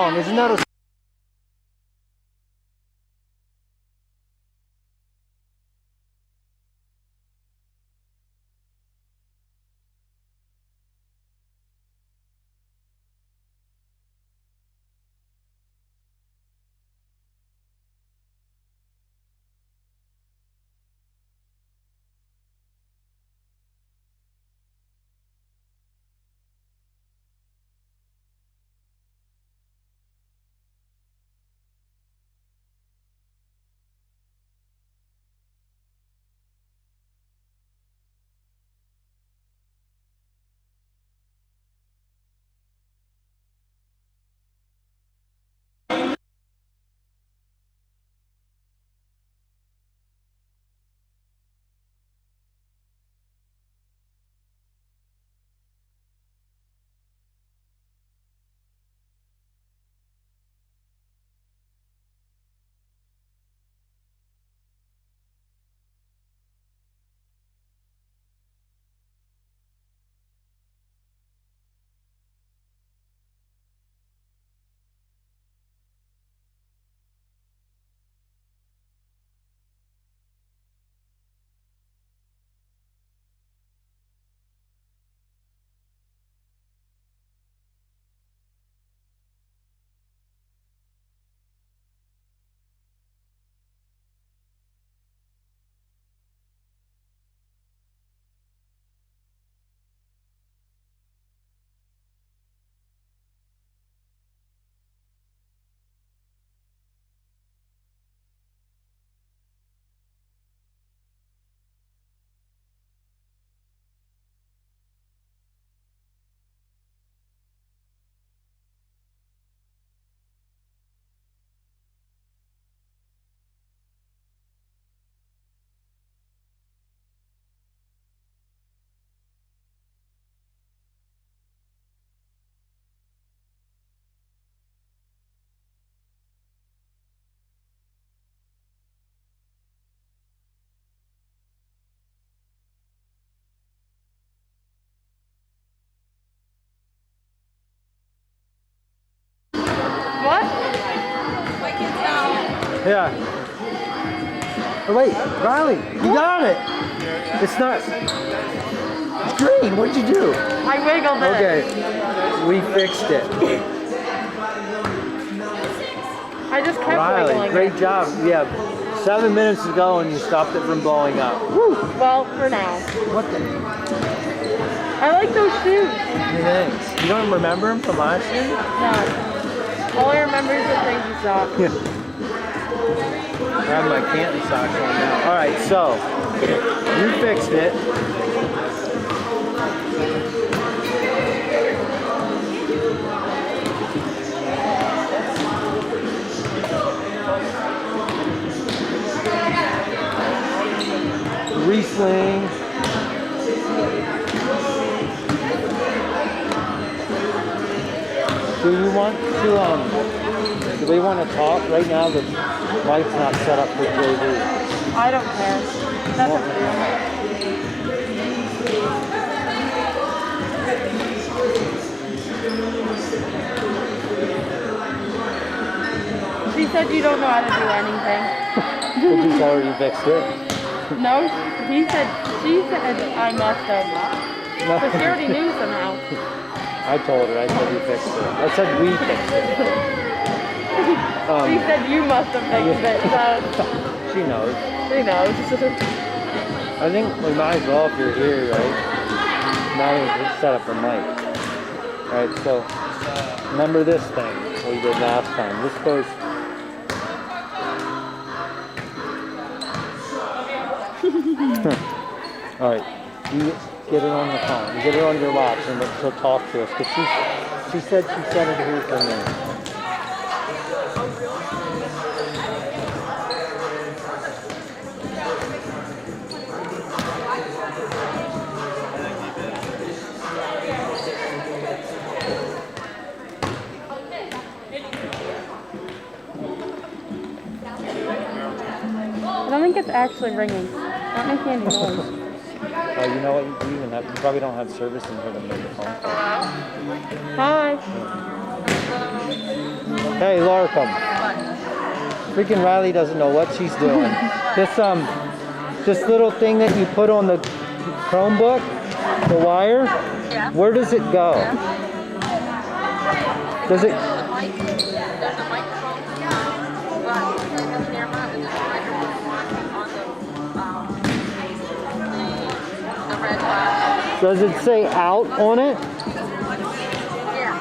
Isn't that a What? Yeah. Oh wait, Riley, you got it. It's not. It's green. What'd you do? I wiggled it. Okay, we fixed it. I just kept Riley, wiggling great it. job. Yeah, 7 minutes ago and you stopped it from blowing up. Woo! Well, for now. What the? I like those shoes. Thanks. You don't remember them from last year? No. All I remember is the crazy socks. Yeah. I have my Canton socks on now. Alright, so you fixed it. Riesling. Do you want to, do we want to talk? Right now the mic's not set up for JV. I don't care. That's up to you. She said you don't know how to do anything. Did you tell her you fixed it? No, she said I must have. No. But she already knew somehow. I told her, I said you fixed it. I said we fixed it. She said you must have fixed it, so She knows. she knows. I think we might as well if you're here, right? Now we set up a mic. Alright, so remember this thing we did last time. This goes. Alright, you get it on the phone. You get it on your watch and then she'll talk to us. Because she said she set it here for me. I don't think it's actually ringing. Not making any noise. Oh, you know what? You even have, you probably don't have service in here to make a phone call. Hi. Hey, Laura, come. Freaking Riley doesn't know what she's doing. This little thing that you put on the Chromebook, the wire. Yeah. Where does it go? Does it? There's a microphone, but there's a camera and there's a microphone on the red box. Does it say out on it? Yeah.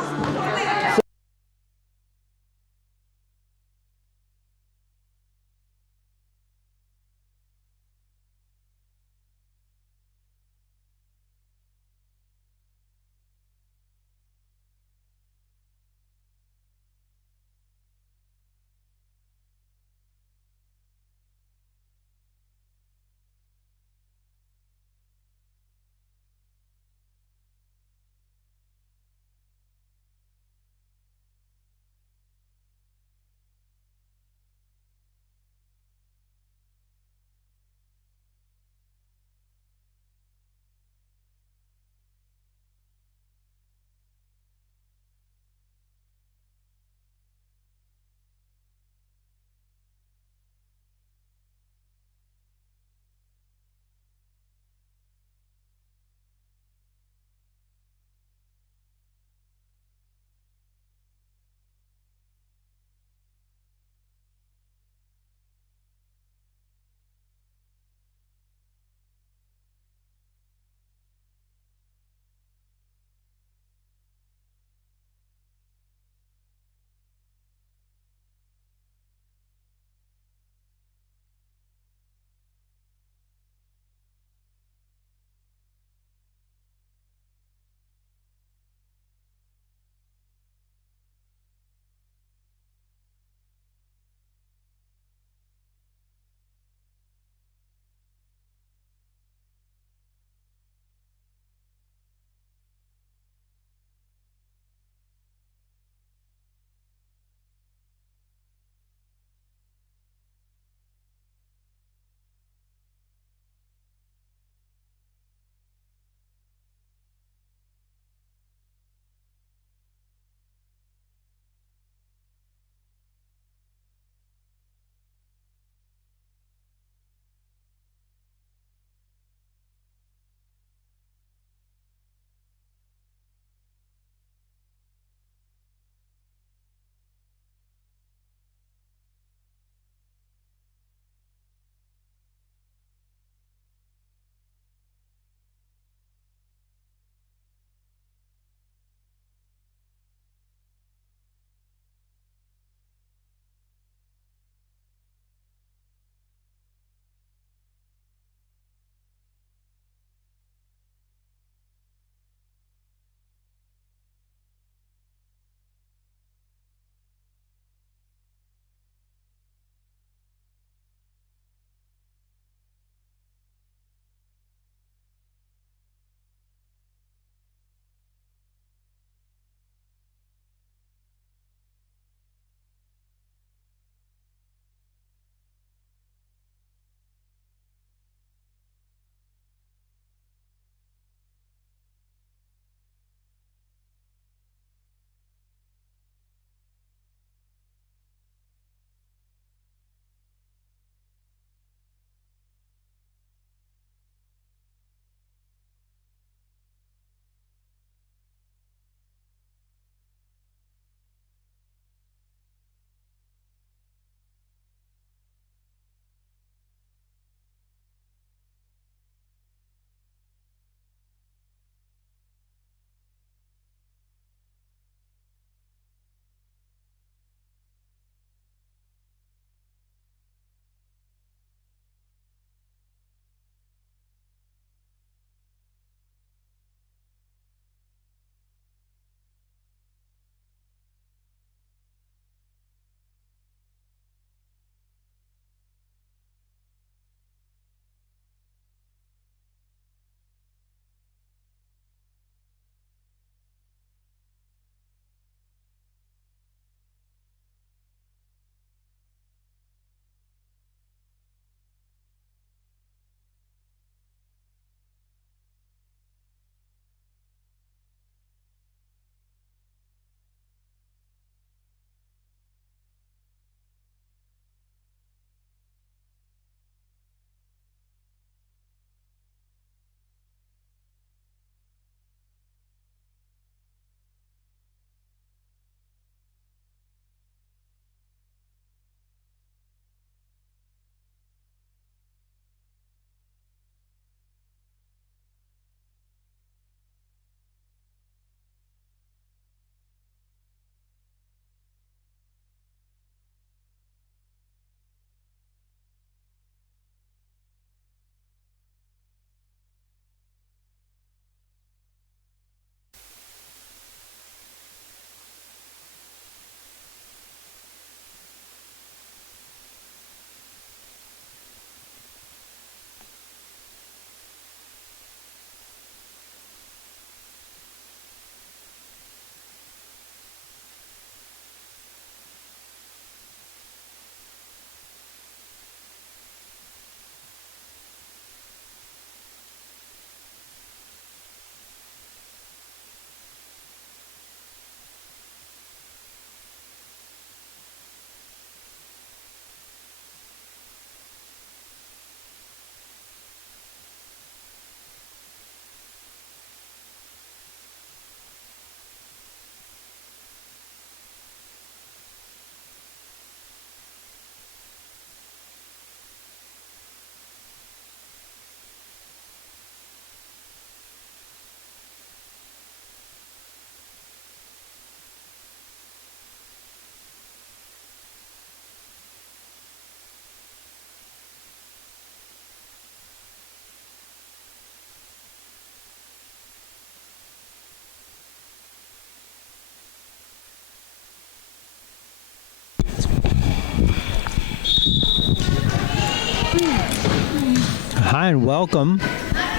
and welcome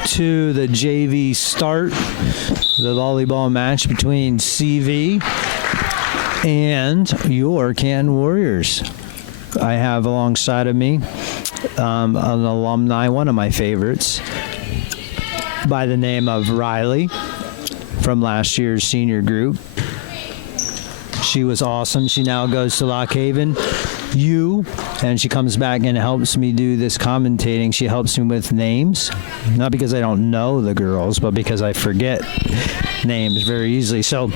to the JV start, the volleyball match between CV and your Canton Warriors. I have alongside of me an alumni, one of my favorites, by the name of Riley from last year's senior group. She was awesome. She now goes to Lock Haven U, and she comes back and helps me do this commentating. She helps me with names, not because I don't know the girls, but because I forget names very easily. So,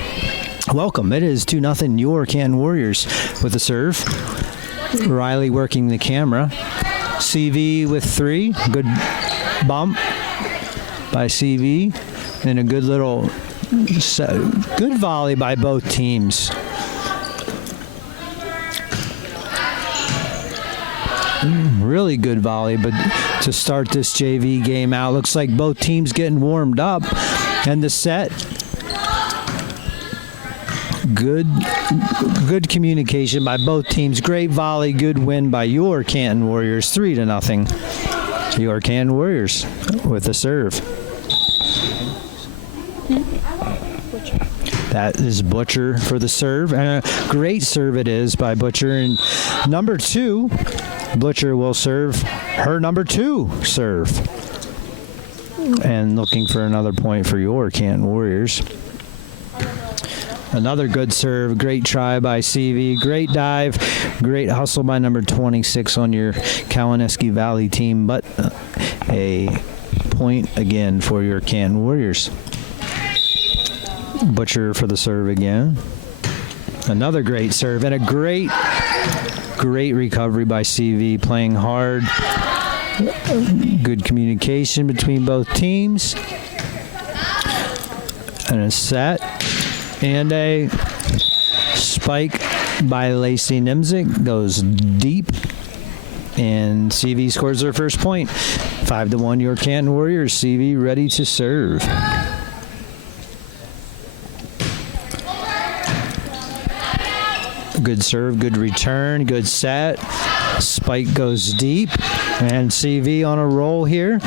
welcome. It is 2-0 your Canton Warriors with the serve. Riley working the camera. CV with 3. Good bump by CV, and a good little good volley by both teams. Really good volley, but to start this JV game out, looks like both teams getting warmed up, and the set. Good communication by both teams. Great volley, good win by your Canton Warriors, 3-0. Your Canton Warriors with the serve. That is Butcher for the serve, and a great serve it is by Butcher. And number 2, Butcher will serve her number 2 serve. And looking for another point for your Canton Warriors. Another good serve, great try by CV, great dive, great hustle by number 26 on your Cowanesque Valley team, but a point again for your Canton Warriors. Butcher for the serve again. Another great serve and a great recovery by CV, playing hard. Good communication between both teams. And a set. And a spike by Lacey Nimzik goes deep. And CV scores their first point. 5-1 your Canton Warriors. CV ready to serve. Good serve, good return, good set. Spike goes deep. And CV on a roll here.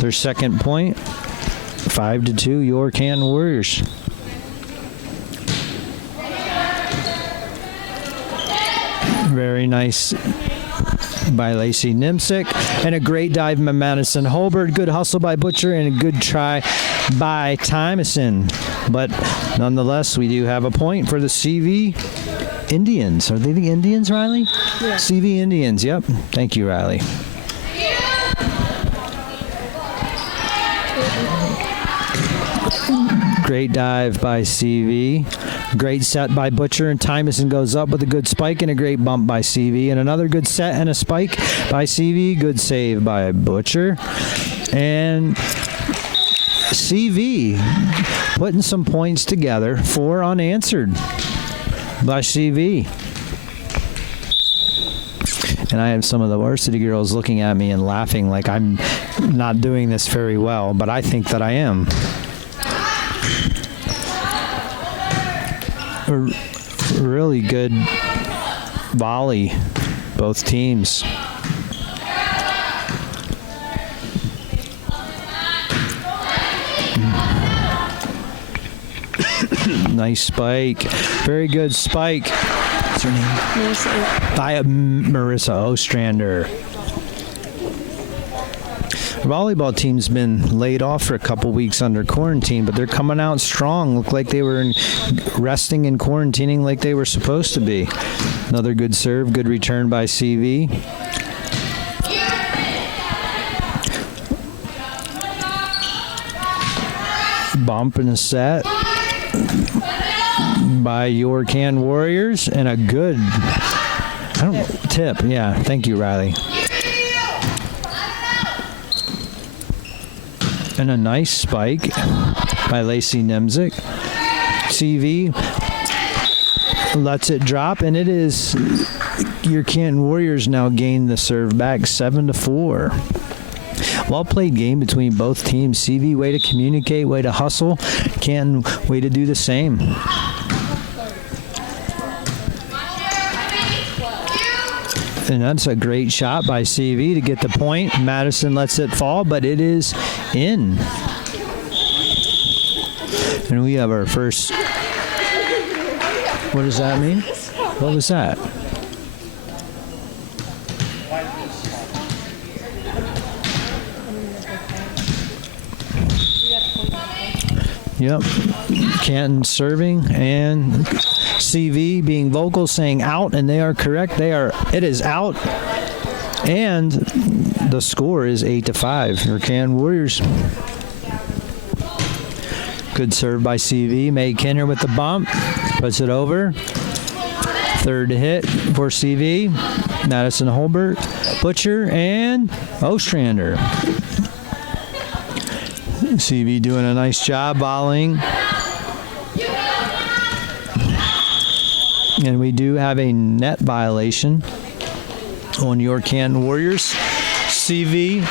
Their second point. 5-2 your Canton Warriors. Very nice by Lacey Nimzik, and a great dive by Madison Holbert. Good hustle by Butcher, and a good try by Tymason. But nonetheless, we do have a point for the CV Indians. Are they the Indians, Riley? Yeah. CV Indians, yep. Thank you, Riley. Great dive by CV. Great set by Butcher, and Tymason goes up with a good spike and a great bump by CV. And another good set and a spike by CV. Good save by Butcher. And CV putting some points together. 4 unanswered by CV. And I have some of the varsity girls looking at me and laughing like I'm not doing this very well, but I think that I am. A really good volley, both teams. Nice spike. Very good spike. What's her name? Marissa Ostrander. Volleyball team's been laid off for a couple weeks under quarantine, but they're coming out strong. Look like they were resting and quarantining like they were supposed to be. Another good serve, good return by CV. Bump in a set by your Canton Warriors, and a good tip. Yeah, thank you, Riley. And a nice spike by Lacey Nimzik. CV lets it drop, and it is your Canton Warriors now gain the serve back 7-4. Well played game between both teams. CV, way to communicate, way to hustle. Canton, way to do the same. And that's a great shot by CV to get the point. Madison lets it fall, but it is in. And we have our first. What does that mean? What was that? Yep. Canton serving and CV being vocal saying out, and they are correct. It is out. And the score is 8-5. Your Canton Warriors. Good serve by CV. May Kenner with the bump. Puts it over. Third hit for CV. Madison Holbert, Butcher, and Ostrander. CV doing a nice job volleying. And we do have a net violation on your Canton Warriors. CV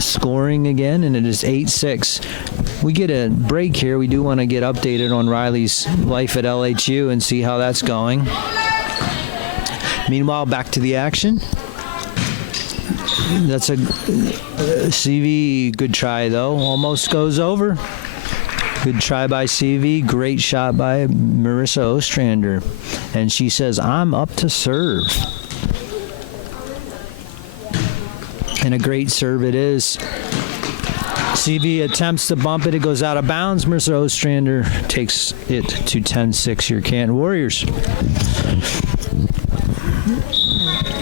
scoring again, and it is 8-6. We get a break here. We do want to get updated on Riley's life at LHU and see how that's going. Meanwhile, back to the action. That's a CV. Good try, though. Almost goes over. Good try by CV. Great shot by Marissa Ostrander. And she says, I'm up to serve. And a great serve it is. CV attempts to bump it. It goes out of bounds. Marissa Ostrander takes it to 10-6. Your Canton Warriors.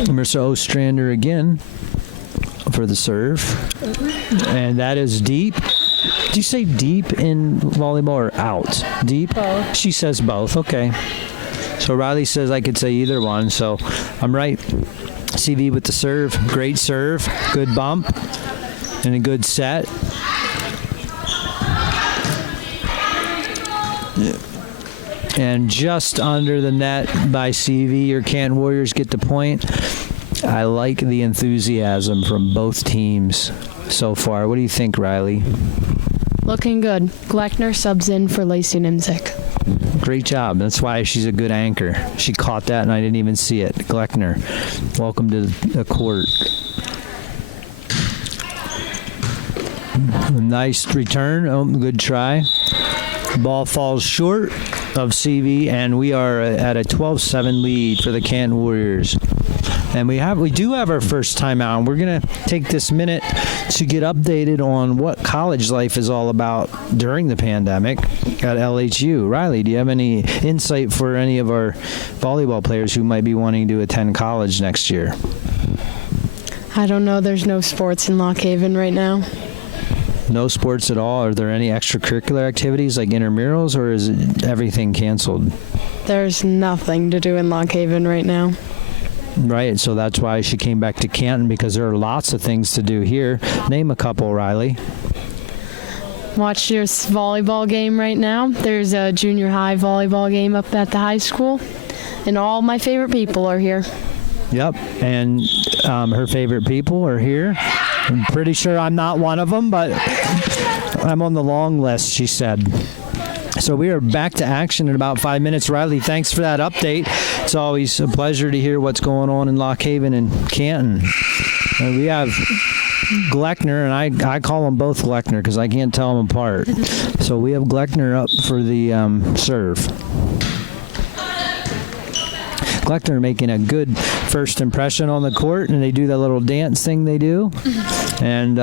Marissa Ostrander again for the serve. And that is deep. Did you say deep in volleyball or out? Deep? Both. She says both. Okay. So Riley says I could say either one. So I'm right. CV with the serve. Great serve. Good bump. And a good set. And just under the net by CV. Your Canton Warriors get the point. I like the enthusiasm from both teams so far. What do you think, Riley? Looking good. Gleckner subs in for Lacey Nimzik. Great job. That's why she's a good anchor. She caught that and I didn't even see it. Gleckner, welcome to the court. Nice return. Oh, good try. Ball falls short of CV, and we are at a 12-7 lead for the Canton Warriors. And we do have our first timeout. And we're going to take this minute to get updated on what college life is all about during the pandemic at LHU. Riley, do you have any insight for any of our volleyball players who might be wanting to attend college next year? I don't know. There's no sports in Lock Haven right now. No sports at all? Are there any extracurricular activities like intramurals, or is everything canceled? There's nothing to do in Lock Haven right now. Right, so that's why she came back to Canton, because there are lots of things to do here. Name a couple, Riley. Watch this volleyball game right now. There's a junior high volleyball game up at the high school, and all my favorite people are here. Yep, and her favorite people are here. I'm pretty sure I'm not one of them, but I'm on the long list, she said. So we are back to action in about 5 minutes. Riley, thanks for that update. It's always a pleasure to hear what's going on in Lock Haven and Canton. We have Gleckner, and I call them both Gleckner because I can't tell them apart. So we have Gleckner up for the serve. Gleckner making a good first impression on the court, and they do that little dance thing they do. And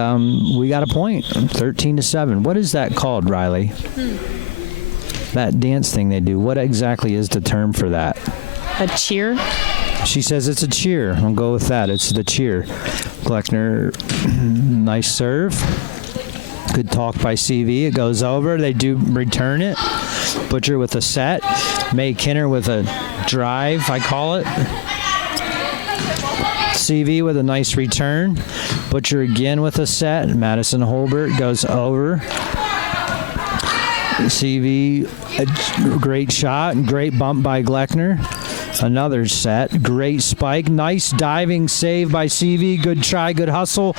we got a point, 13-7. What is that called, Riley? That dance thing they do. What exactly is the term for that? A cheer? She says it's a cheer. I'll go with that. It's the cheer. Gleckner, nice serve. Good talk by CV. It goes over. They do return it. Butcher with a set. May Kinner with a drive, I call it. CV with a nice return. Butcher again with a set. Madison Holbert goes over. CV, a great shot, great bump by Gleckner. Another set, great spike, nice diving save by CV. Good try, good hustle.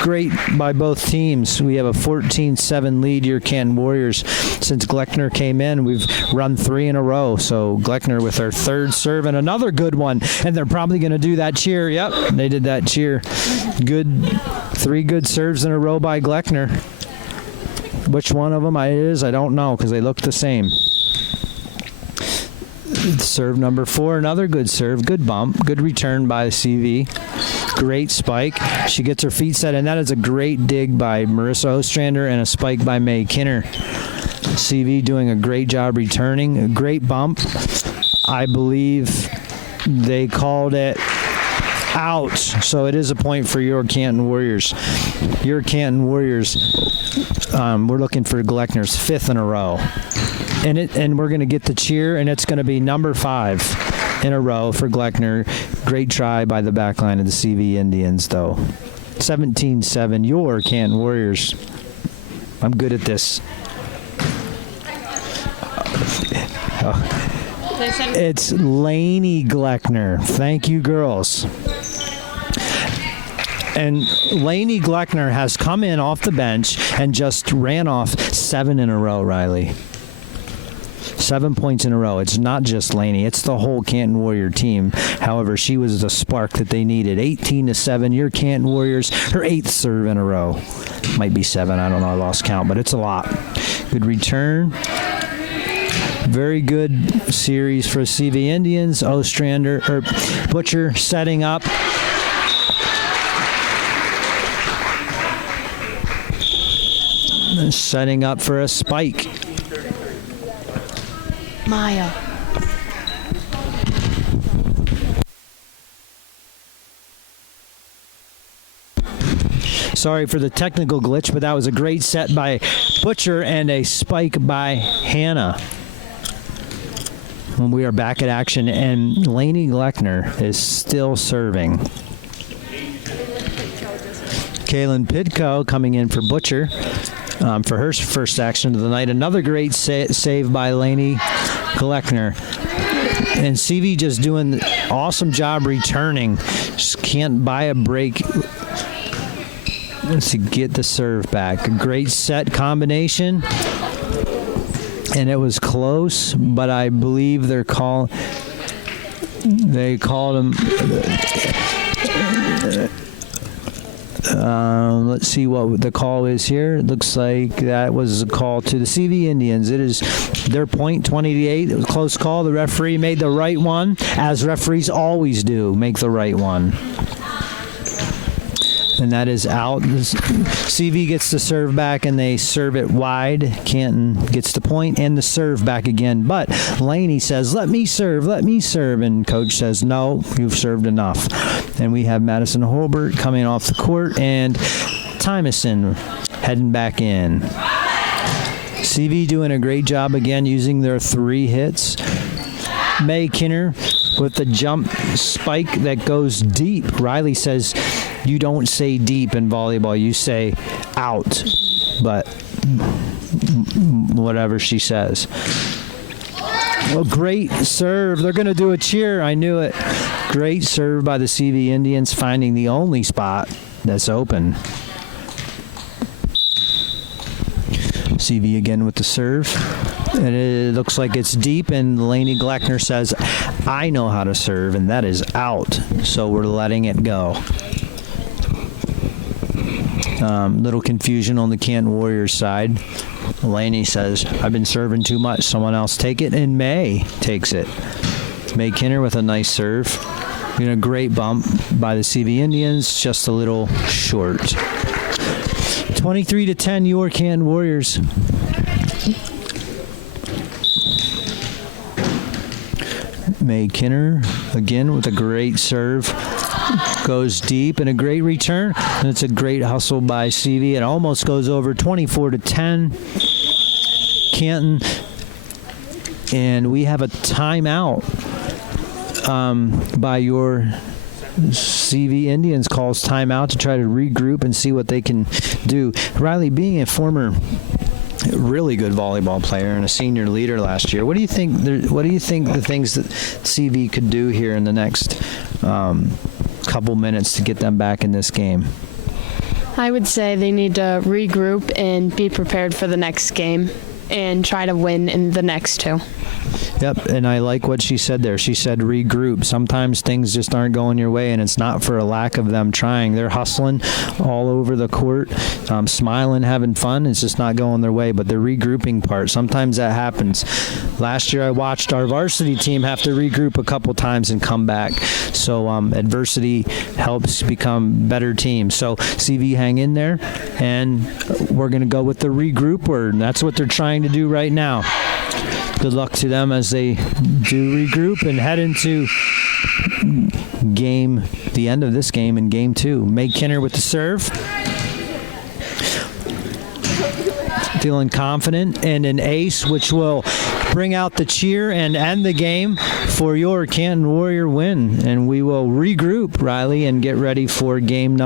great by both teams. We have a 14-7 lead, your Canton Warriors. Since Gleckner came in, we've run 3 in a row. So Gleckner with their third serve and another good one. And they're probably going to do that cheer. Yep, they did that cheer. Good, 3 good serves in a row by Gleckner. Which one of them it is, I don't know, because they look the same. Serve number 4, another good serve, good bump, good return by CV. Great spike. She gets her feet set, and that is a great dig by Marissa Ostrander and a spike by May Kinner. CV doing a great job returning. A great bump. I believe they called it out, so it is a point for your Canton Warriors. Your Canton Warriors, we're looking for Gleckner's 5th in a row. And we're going to get the cheer, and it's going to be number 5 in a row for Gleckner. Great try by the back line of the CV Indians, though. 17-7, your Canton Warriors. I'm good at this. It's Lainey Gleckner. Thank you, girls. And Lainey Gleckner has come in off the bench and just ran off 7 in a row, Riley. 7 points in a row. It's not just Lainey. It's the whole Canton Warrior team. However, she was the spark that they needed. 18-7. Your Canton Warriors, her 8th serve in a row. Might be 7. I don't know. I lost count, but it's a lot. Good return. Very good series for CV Indians. Ostrander, or Butcher setting up. Setting up for a spike. Maya. Sorry for the technical glitch, but that was a great set by Butcher and a spike by Hannah. When we are back at action, and Lainey Gleckner is still serving. Kaylin Pidco coming in for Butcher for her first action of the night. Another great save by Lainey Gleckner. And CV just doing an awesome job returning. Just can't buy a break. Let's see, get the serve back. A great set combination. And it was close, but I believe they called him. Let's see what the call is here. It looks like that was a call to the CV Indians. It is their point, 20-8. It was a close call. The referee made the right one, as referees always do, make the right one. And that is out. CV gets the serve back, and they serve it wide. Canton gets the point and the serve back again. But Lainey says, let me serve. And coach says, no, you've served enough. And we have Madison Holbert coming off the court, and Tymason heading back in. CV doing a great job again using their 3 hits. May Kinner with the jump spike that goes deep. Riley says you don't say deep in volleyball, you say out. But whatever she says. Well, great serve. They're going to do a cheer. I knew it. Great serve by the CV Indians, finding the only spot that's open. CV again with the serve. And it looks like it's deep, and Lainey Gleckner says, I know how to serve, and that is out. So we're letting it go. Little confusion on the Canton Warriors side. Lainey says, I've been serving too much. Someone else take it, and May takes it. May Kinner with a nice serve. A great bump by the CV Indians, just a little short. 23-10, your Canton Warriors. May Kinner again with a great serve. Goes deep and a great return. And it's a great hustle by CV. It almost goes over 24-10. Canton. And we have a timeout by your CV Indians. Calls timeout to try to regroup and see what they can do. Riley, being a former really good volleyball player and a senior leader last year, what do you think the things that CV could do here in the next couple minutes to get them back in this game? I would say they need to regroup and be prepared for the next game and try to win in the next two. Yep, and I like what she said there. She said regroup. Sometimes things just aren't going your way, and it's not for a lack of them trying. They're hustling all over the court, smiling, having fun. It's just not going their way, but the regrouping part, sometimes that happens. Last year I watched our varsity team have to regroup a couple times and come back. So adversity helps become better teams. So CV, hang in there, and we're going to go with the regroup word, and that's what they're trying to do right now. Good luck to them as they do regroup and head into the end of this game in game 2. May Kinner with the serve. Feeling confident, and an ace, which will bring out the cheer and end the game for your Canton Warrior win. And we will regroup, Riley, and get ready for game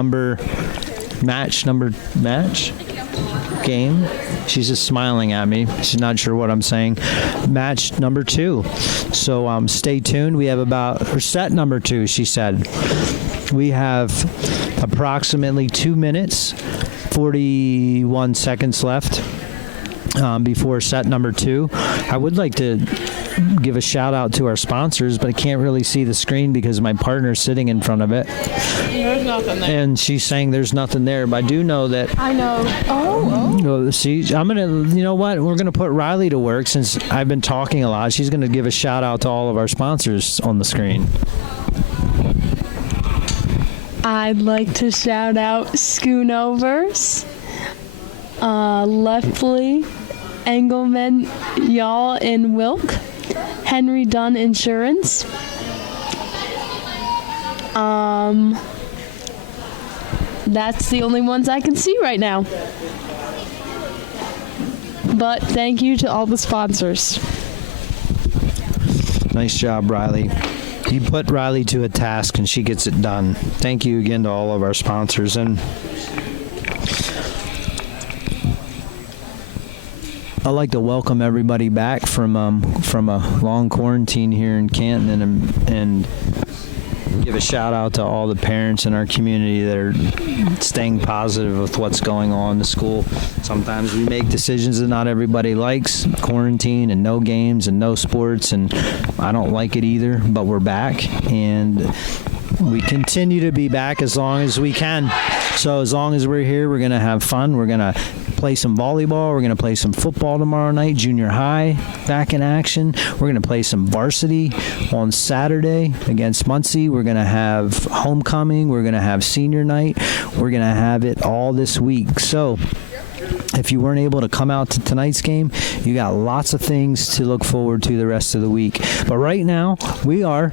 game. She's just smiling at me. She's not sure what I'm saying. Match number 2. So stay tuned. We have set number 2, she said. We have approximately 2 minutes, 41 seconds left before set number 2. I would like to give a shout out to our sponsors, but I can't really see the screen because my partner's sitting in front of it. There's nothing there. And she's saying there's nothing there, but I do know that. I know. Oh. See, I'm going to, you know what? We're going to put Riley to work since I've been talking a lot. She's going to give a shout out to all of our sponsors on the screen. I'd like to shout out Schoonovers, Leftley, Engelman, Y'all, and Wilk, Henry Dunn Insurance. That's the only ones I can see right now. But thank you to all the sponsors. Nice job, Riley. You put Riley to a task and she gets it done. Thank you again to all of our sponsors. And I'd like to welcome everybody back from a long quarantine here in Canton and give a shout out to all the parents in our community that are staying positive with what's going on in the school. Sometimes we make decisions that not everybody likes, quarantine and no games and no sports, and I don't like it either, but we're back and we continue to be back as long as we can. So as long as we're here, we're going to have fun. We're going to play some volleyball. We're going to play some football tomorrow night. Junior high back in action. We're going to play some varsity on Saturday against Muncie. We're going to have homecoming. We're going to have senior night. We're going to have it all this week. So if you weren't able to come out to tonight's game, you got lots of things to look forward to the rest of the week. But right now, we are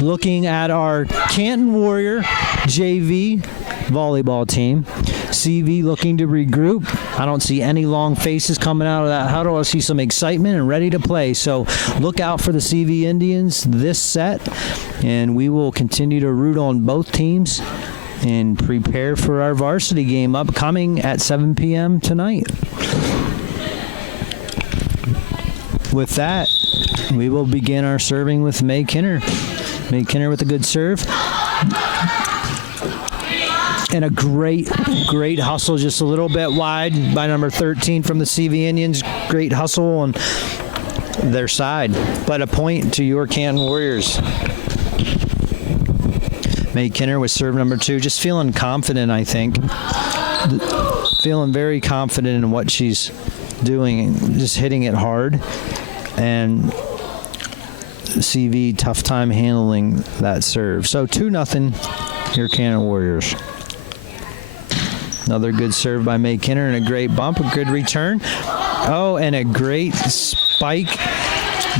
looking at our Canton Warrior JV volleyball team. CV looking to regroup. I don't see any long faces coming out of that huddle. I see some excitement and ready to play. So look out for the CV Indians this set, and we will continue to root on both teams and prepare for our varsity game upcoming at 7 p.m. tonight. With that, we will begin our serving with May Kinner. May Kinner with a good serve. And a great hustle, just a little bit wide by number 13 from the CV Indians. Great hustle on their side. But a point to your Canton Warriors. May Kinner with serve number 2. Just feeling confident, I think. Feeling very confident in what she's doing. Just hitting it hard. And CV, tough time handling that serve. So 2-0, your Canton Warriors. Another good serve by May Kinner and a great bump, a good return. Oh, and a great spike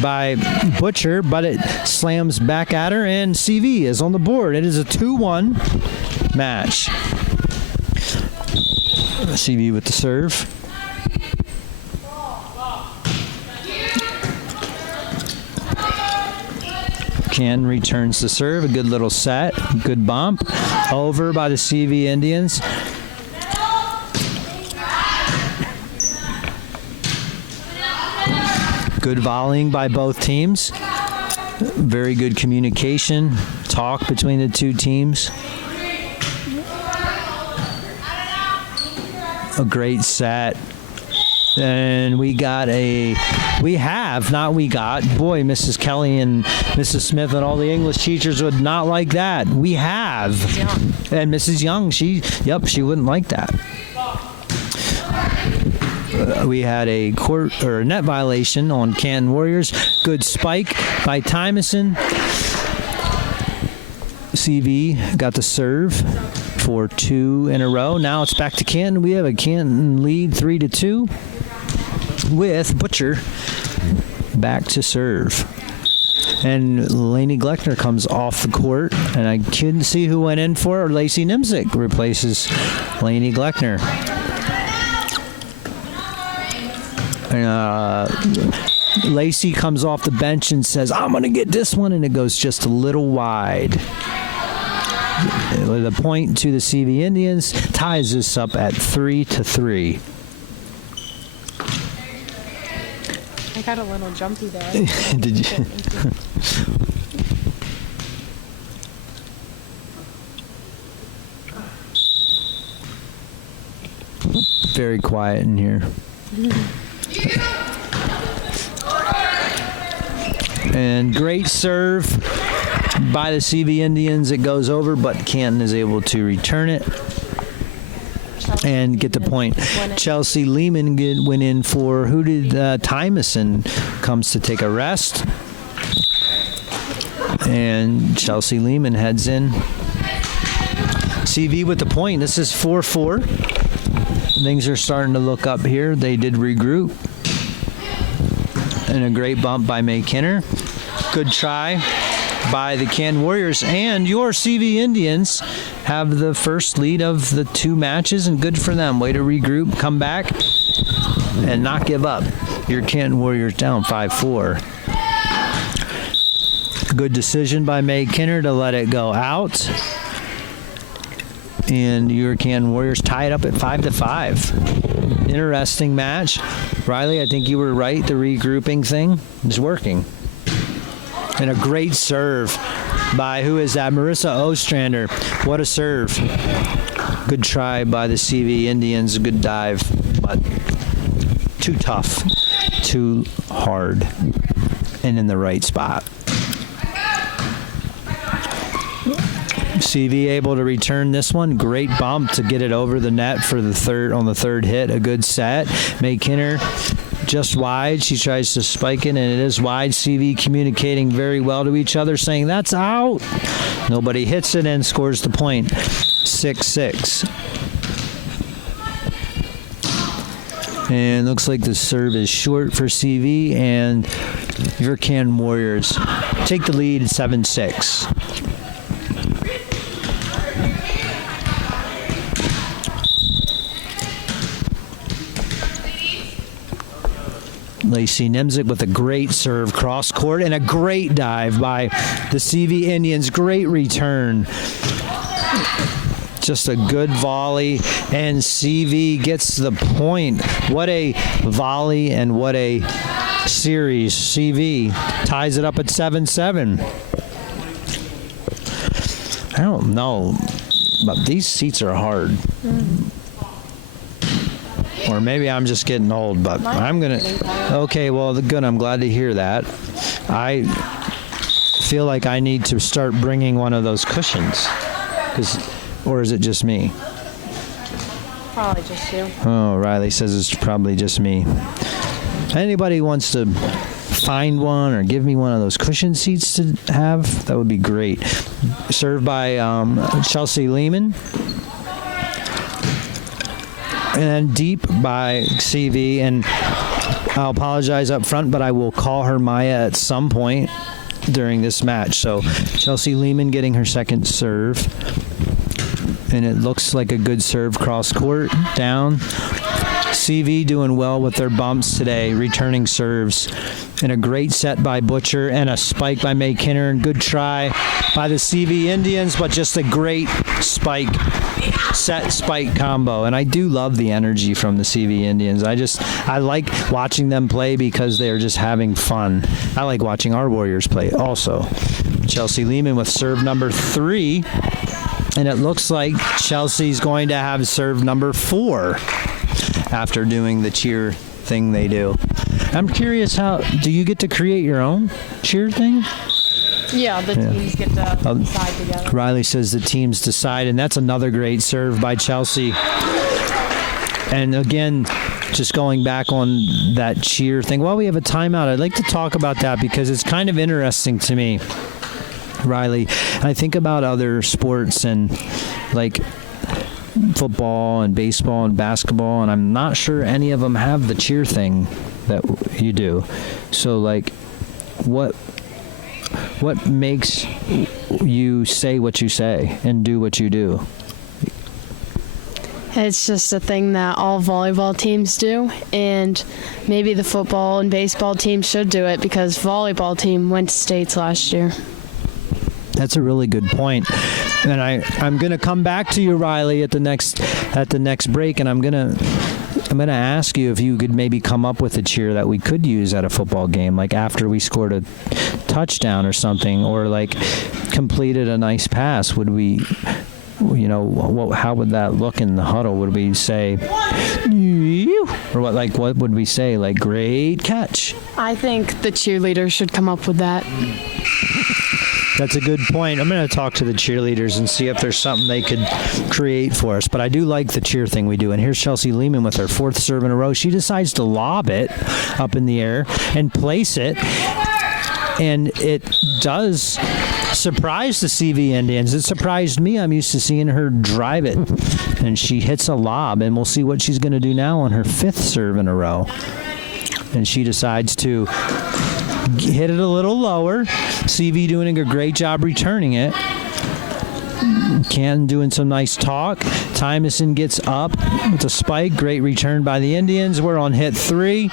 by Butcher, but it slams back at her, and CV is on the board. It is a 2-1 match. CV with the serve. Canton returns the serve. A good little set. Good bump. Over by the CV Indians. Good volleying by both teams. Very good communication, talk between the two teams. A great set. And boy, Mrs. Kelly and Mrs. Smith and all the English teachers would not like that. We have. And Mrs. Young, she wouldn't like that. We had a court or a net violation on Canton Warriors. Good spike by Tymason. CV got the serve for 2 in a row. Now it's back to Canton. We have a Canton lead 3-2 with Butcher back to serve. And Lainey Gleckner comes off the court, and I couldn't see who went in for it. Lacey Nimzik replaces Lainey Gleckner. Lacey comes off the bench and says, I'm going to get this one, and it goes just a little wide. With a point to the CV Indians, ties this up at 3-3. I got a little jumpy there. Did you? Very quiet in here. And great serve by the CV Indians. It goes over, but Canton is able to return it and get the point. Chelsea Lehman went in for, who did Tymason comes to take a rest. And Chelsea Lehman heads in. CV with the point. This is 4-4. Things are starting to look up here. They did regroup. And a great bump by May Kinner. Good try by the Canton Warriors. And your CV Indians have the first lead of the 2 matches, and good for them. Way to regroup, come back, and not give up. Your Canton Warriors down 5-4. Good decision by May Kinner to let it go out. And your Canton Warriors tie it up at 5-5. Interesting match. Riley, I think you were right. The regrouping thing is working. And a great serve by, who is that? Marissa Ostrander. What a serve. Good try by the CV Indians. A good dive, but too tough, too hard, and in the right spot. CV able to return this one. Great bump to get it over the net for the third hit. A good set. May Kinner just wide. She tries to spike it, and it is wide. CV communicating very well to each other, saying that's out. Nobody hits it and scores the point. 6-6. And looks like the serve is short for CV, and your Canton Warriors take the lead at 7-6. Lacey Nimzik with a great serve cross court, and a great dive by the CV Indians. Great return. Just a good volley, and CV gets the point. What a volley and what a series. CV ties it up at 7-7. I don't know, but these seats are hard. Or maybe I'm just getting old, but I'm going to... Okay, well, good. I'm glad to hear that. I feel like I need to start bringing one of those cushions. Or is it just me? Probably just you. Oh, Riley says it's probably just me. Anybody wants to find one or give me one of those cushion seats to have, that would be great. Served by Chelsea Lehman. And then deep by CV, and I'll apologize up front, but I will call her Maya at some point during this match. So Chelsea Lehman getting her second serve, and it looks like a good serve cross court down. CV doing well with their bumps today, returning serves. And a great set by Butcher, and a spike by May Kinner, and good try by the CV Indians, but just a great spike, set spike combo. And I do love the energy from the CV Indians. I like watching them play because they're just having fun. I like watching our Warriors play also. Chelsea Lehman with serve number 3, and it looks like Chelsea's going to have serve number 4. after doing the cheer thing they do. I'm curious, how do you get to create your own cheer thing? Yeah, the teams get to decide together. Riley says the teams decide, and that's another great serve by Chelsea. And again, just going back on that cheer thing, while we have a timeout, I'd like to talk about that because it's kind of interesting to me, Riley. I think about other sports and like football and baseball and basketball, and I'm not sure any of them have the cheer thing that you do. So like, what makes you say what you say and do what you do? It's just a thing that all volleyball teams do, and maybe the football and baseball teams should do it because volleyball team went to states last year. That's a really good point. And I'm going to come back to you, Riley, at the next break, and I'm going to ask you if you could maybe come up with a cheer that we could use at a football game, like after we scored a touchdown or something, or like completed a nice pass. Would we, how would that look in the huddle? Would we say, or what would we say? Like, great catch. I think the cheerleaders should come up with that. That's a good point. I'm going to talk to the cheerleaders and see if there's something they could create for us. But I do like the cheer thing we do. And here's Chelsea Lehman with her fourth serve in a row. She decides to lob it up in the air and place it. And it does surprise the CV Indians. It surprised me. I'm used to seeing her drive it. And she hits a lob. And we'll see what she's going to do now on her fifth serve in a row. And she decides to hit it a little lower. CV doing a great job returning it. Canton doing some nice talk. Tymason gets up with a spike. Great return by the Indians. We're on hit 3.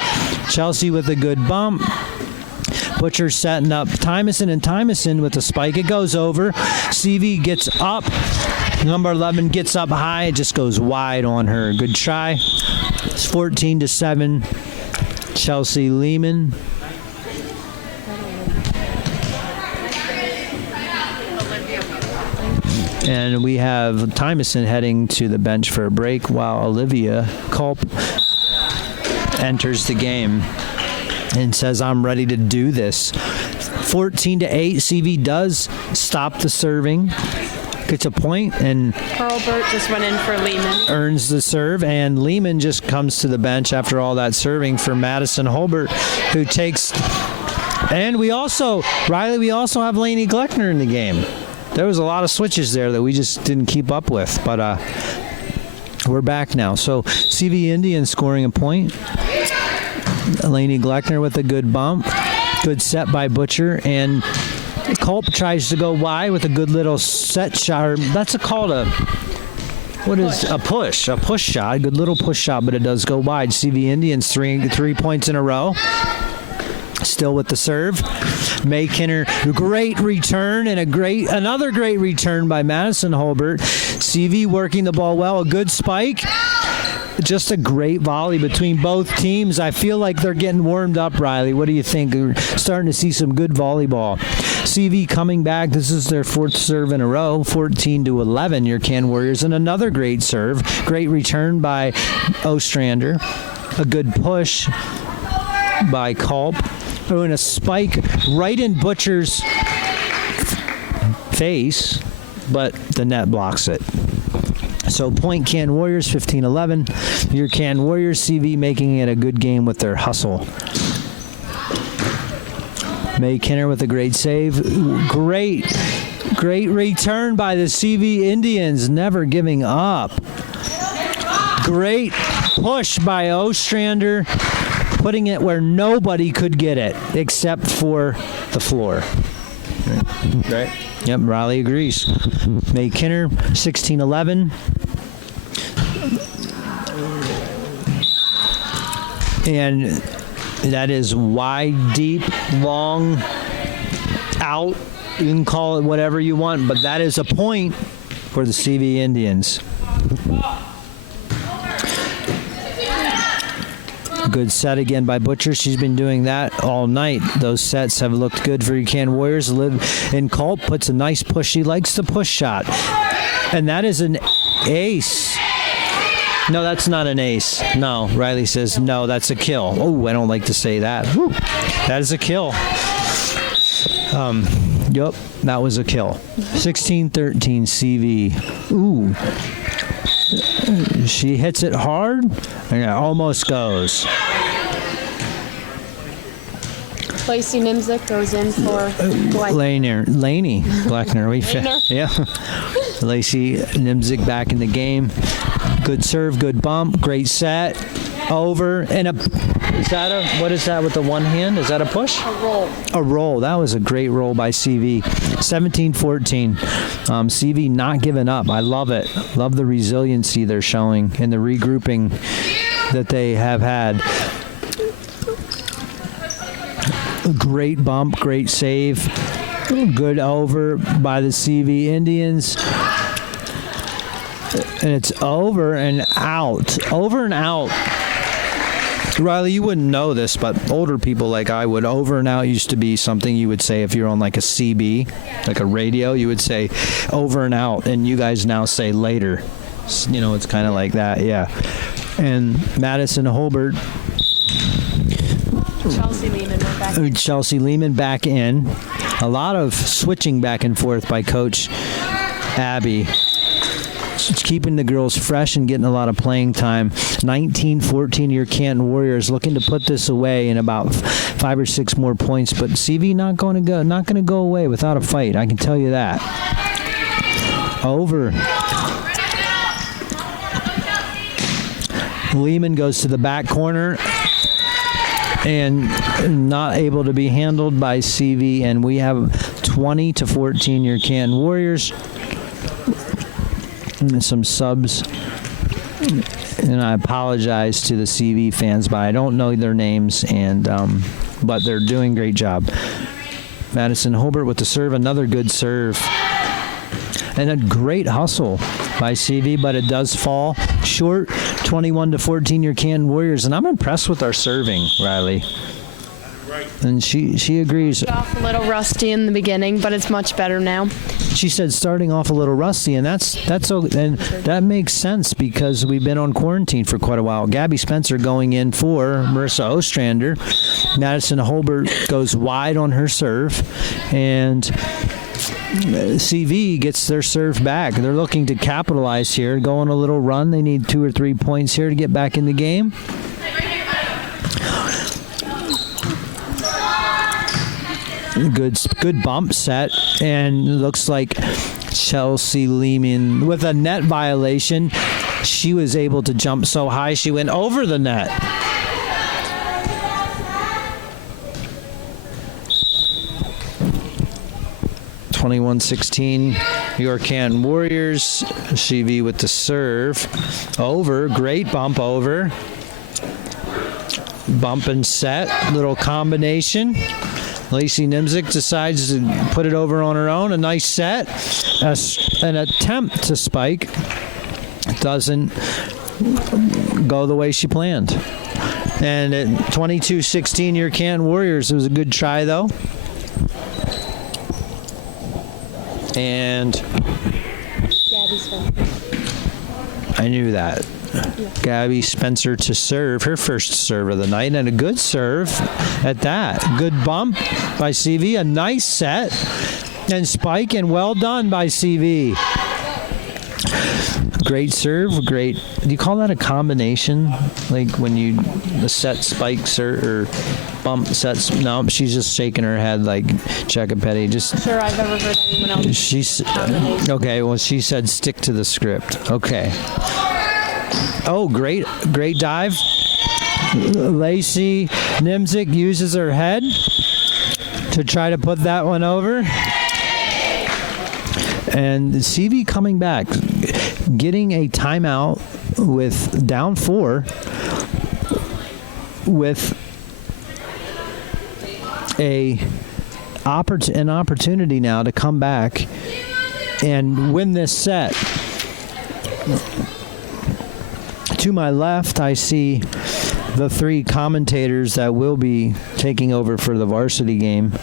Chelsea with a good bump. Butcher setting up Tymason, and Tymason with the spike. It goes over. CV gets up. Number 11 gets up high. It just goes wide on her. Good try. It's 14-7. Chelsea Lehman. And we have Tymason heading to the bench for a break while Olivia Culp enters the game and says, I'm ready to do this. 14-8. CV does stop the serving. Gets a point, and Hurlbert just went in for Lehman. Earns the serve, and Lehman just comes to the bench after all that serving for Madison Holbert, who takes. And we also have Lainey Gleckner in the game. There was a lot of switches there that we just didn't keep up with, but we're back now. So CV Indians scoring a point. Lainey Gleckner with a good bump. Good set by Butcher, and Culp tries to go wide with a good little set shot. That's called a push shot. Good little push shot, but it does go wide. CV Indians three points in a row. Still with the serve. May Kinner, great return, and another great return by Madison Holbert. CV working the ball well, a good spike. Just a great volley between both teams. I feel like they're getting warmed up, Riley. What do you think? We're starting to see some good volleyball. CV coming back. This is their fourth serve in a row, 14-11, your Can Warriors. And another great serve. Great return by Ostrander. A good push by Culp. Oh, and a spike right in Butcher's face, but the net blocks it. So point Can Warriors, 15-11. Your Can Warriors, CV making it a good game with their hustle. May Kinner with a great save. Great return by the CV Indians, never giving up. Great push by Ostrander, putting it where nobody could get it except for the floor. Right? Yep, Riley agrees. May Kinner, 16-11. And that is wide, deep, long, out. You can call it whatever you want, but that is a point for the CV Indians. Good set again by Butcher. She's been doing that all night. Those sets have looked good for your Can Warriors. Liv in Culp puts a nice push. She likes the push shot. And that is an ace. No, that's not an ace. No, Riley says, no, that's a kill. Oh, I don't like to say that. Whew. That is a kill. Yep, that was a kill. 16-13 CV. Ooh. She hits it hard, and it almost goes. Lacey Nimzik goes in for Laney Blackner. Laner. Yeah. Lacey Nimzik back in the game. Good serve, good bump, great set. Over and what is that with the one hand? Is that a push? A roll. A roll. That was a great roll by CV. 17-14. CV not giving up. I love it. Love the resiliency they're showing and the regrouping that they have had. Great bump, great save. Good over by the CV Indians. And it's over and out. Over and out. Riley, you wouldn't know this, but older people like I would, over and out used to be something you would say if you're on like a CB, like a radio, you would say over and out, and you guys now say later. You know, it's kind of like that, yeah. And Madison Holbert. Chelsea Lehman went back. Chelsea Lehman back in. A lot of switching back and forth by Coach Abby. It's keeping the girls fresh and getting a lot of playing time. 19-14 your Canton Warriors looking to put this away in about 5 or 6 more points, but CV not going to go away without a fight. I can tell you that. Over. Lehman goes to the back corner and not able to be handled by CV, and we have 20-14 your Canton Warriors. Some subs, and I apologize to the CV fans, but I don't know their names, and but they're doing a great job. Madison Holbert with the serve, another good serve, and a great hustle by CV, but it does fall short. 21-14 your Canton Warriors, and I'm impressed with our serving, Riley. And she agrees. Off a little rusty in the beginning, but it's much better now. She said starting off a little rusty, and that's and that makes sense because we've been on quarantine for quite a while. Gabby Spencer going in for Marissa Ostrander. Madison Holbert goes wide on her serve, and CV gets their serve back. They're looking to capitalize here, go on a little run. They need 2 or 3 points here to get back in the game. Good bump set, and looks like Chelsea Lehman with a net violation. She was able to jump so high she went over the net. (21-16) York Canton Warriors. CV with the serve. Over, great bump over. Bump and set, little combination. Lacey Nimzik decides to put it over on her own. A nice set. An attempt to spike. Doesn't go the way she planned. And at 22-16, your Canton Warriors. It was a good try, though. And I knew that. Gabby Spencer to serve, her first serve of the night, and a good serve at that. Good bump by CV, a nice set, and spike, and well done by CV. Great serve, great. Do you call that a combination? Like when the set spikes or bump sets? No, she's just shaking her head like Jacopetti. Just sure I've ever heard anyone else. Okay. Well, she said stick to the script. Okay. Oh, great dive. Lacey Nimzik uses her head to try to put that one over. And CV coming back, getting a timeout with down 4 with an opportunity now to come back and win this set. To my left, I see the 3 commentators that will be taking over for the varsity game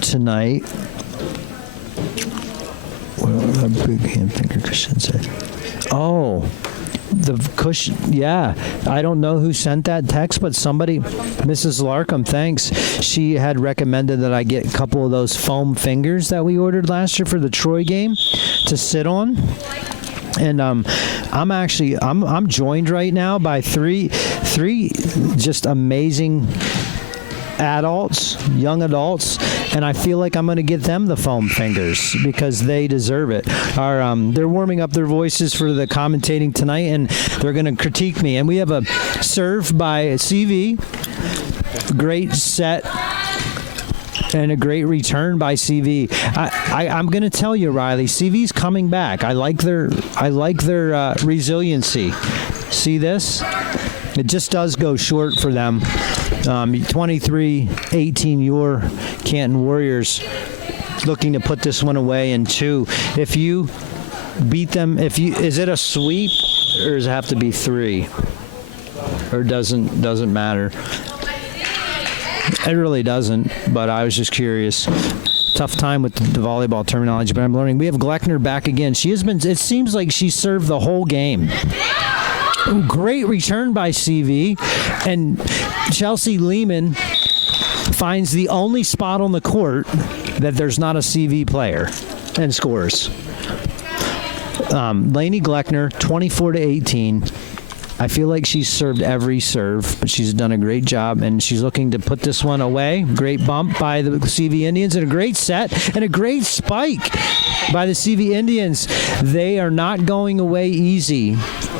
tonight. Well, a big hand finger Christian said. Oh, the cushion. Yeah, I don't know who sent that text, but somebody, Mrs. Larkham, thanks. She had recommended that I get a couple of those foam fingers that we ordered last year for the Troy game to sit on. And I'm joined right now by three just amazing young adults, and I feel like I'm going to get them the foam fingers because they deserve it. They're warming up their voices for the commentating tonight, and they're going to critique me. And we have a serve by CV, great set, and a great return by CV. I'm going to tell you, Riley, CV's coming back. I like their resiliency. See this? It just does go short for them. 23-18, your Canton Warriors looking to put this one away in 2. If you beat them, is it a sweep or does it have to be 3? Or doesn't matter? It really doesn't, but I was just curious. Tough time with the volleyball terminology, but I'm learning. We have Gleckner back again. She has been, it seems like she served the whole game. Great return by CV, and Chelsea Lehman finds the only spot on the court that there's not a CV player and scores. Lainey Gleckner, 24-18. I feel like she's served every serve, but she's done a great job, and she's looking to put this one away. Great bump by the CV Indians, and a great set, and a great spike by the CV Indians. They are not going away easy.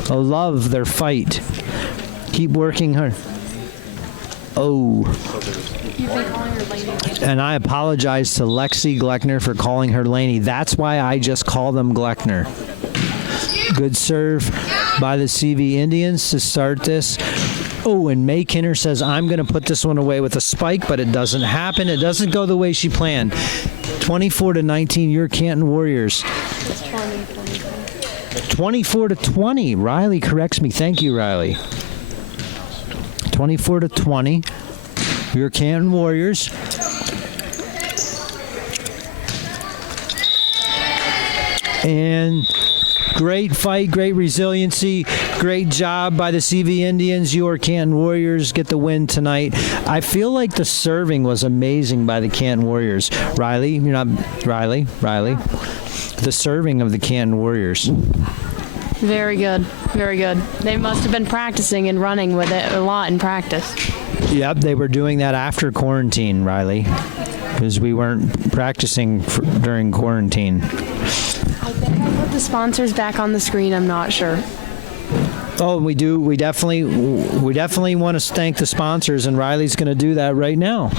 I love their fight. Keep working her. Oh. And I apologize to Lexi Gleckner for calling her Laney. That's why I just call them Gleckner. Good serve by the CV Indians to start this. Oh, and May Kinner says, I'm going to put this one away with a spike, but it doesn't happen. It doesn't go the way she planned. 24-19, your Canton Warriors. 24-20. Riley corrects me. Thank you, Riley. 24-20. Your Canton Warriors. And great fight, great resiliency, great job by the CV Indians. Your Canton Warriors get the win tonight. I feel like the serving was amazing by the Canton Warriors. Riley, you're not Riley. The serving of the Canton Warriors. Very good. Very good. They must have been practicing and running with it a lot in practice. Yep, they were doing that after quarantine, Riley, because we weren't practicing during quarantine. I think I put the sponsors back on the screen. I'm not sure. Oh, we do. We definitely want to thank the sponsors, and Riley's going to do that right now.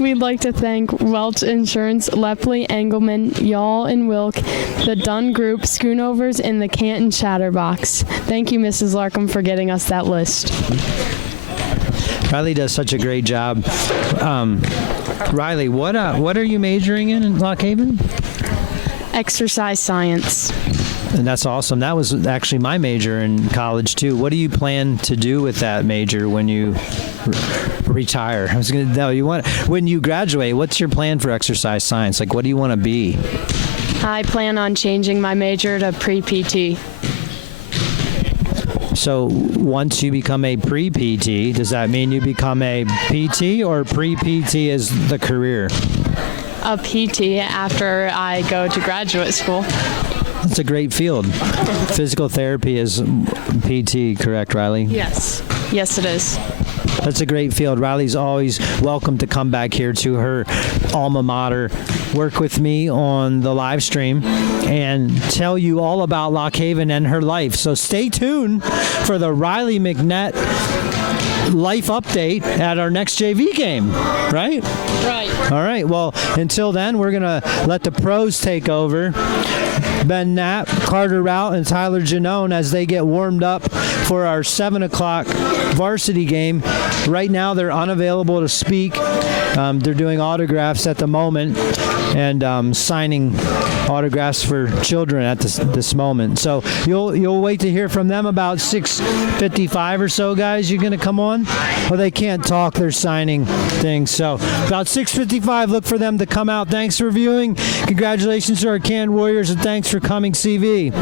We'd like to thank Welch Insurance, Lepley, Engelman, Y'all, and Wilk, the Dunn Group, Schoonovers, and the Canton Chatterbox. Thank you, Mrs. Larkham, for getting us that list. Riley does such a great job. Riley, what are you majoring in Lock Haven? Exercise science. And that's awesome. That was actually my major in college too. What do you plan to do with that major when you retire? I was going to know, when you graduate, what's your plan for exercise science? Like, what do you want to be? I plan on changing my major to pre-PT. So once you become a pre-PT, does that mean you become a PT, or pre-PT is the career? A PT after I go to graduate school. That's a great field. Physical therapy is PT, correct, Riley? Yes. Yes, it is. That's a great field. Riley's always welcome to come back here to her alma mater, work with me on the live stream, and tell you all about Lock Haven and her life. So stay tuned for the Riley McNett life update at our next JV game, right? Right. All right. Well, until then, we're going to let the pros take over. Ben Knapp, Carter Rout, and Tyler Janone as they get warmed up for our 7 o'clock varsity game. Right now, they're unavailable to speak. They're doing autographs at the moment and signing autographs for children at this moment. So you'll wait to hear from them about 6:55 or so, guys. You're going to come on? Well, they can't talk. They're signing things. So about 6:55, look for them to come out. Thanks for viewing. Congratulations to our Canton Warriors, and thanks for coming, CV.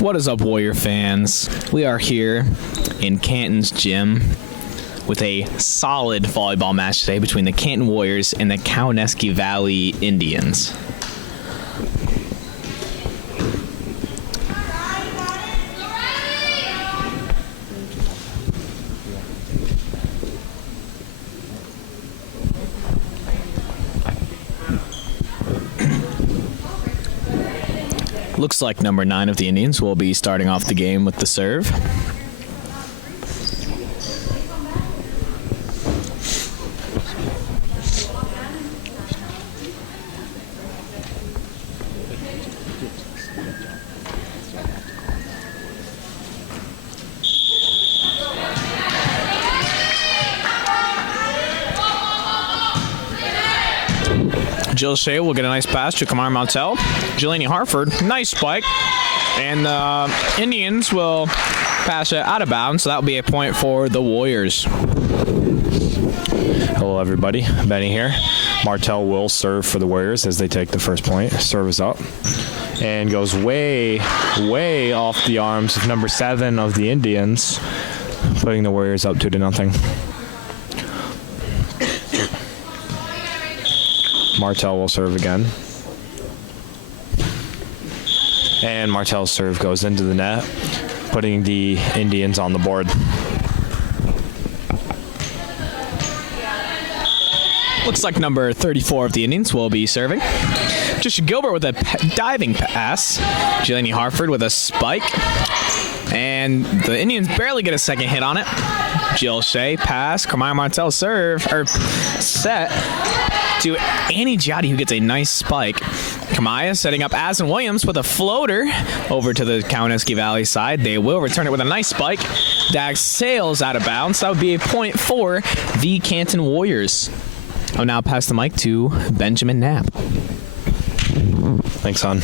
What is up, Warrior fans? We are here in Canton's gym with a solid volleyball match today between the Canton Warriors and the Cowanesque Valley Indians. Looks like number 9 of the Indians will be starting off the game with the serve. Jill Shea will get a nice pass to Kamar Montel. Jelani Hartford, nice spike. And the Indians will pass it out of bounds, so that will be a point for the Warriors. Hello, everybody. Benny here. Martel will serve for the Warriors as they take the first point. Serve is up. And goes way, way off the arms of number 7 of the Indians, putting the Warriors up 2-0. Martel will serve again. And Martel's serve goes into the net, putting the Indians on the board. Looks like number 34 of the Indians will be serving. Trisha Gilbert with a diving pass. Jelani Hartford with a spike. And the Indians barely get a second hit on it. Jill Shea pass. Kamaya Martel serve, or set to Annie Jotty, who gets a nice spike. Kamaya setting up Asin Williams with a floater over to the Cowanesque Valley side. They will return it with a nice spike. That sails out of bounds. That would be a point for the Canton Warriors. I'll now pass the mic to Benjamin Knapp. Thanks, hon.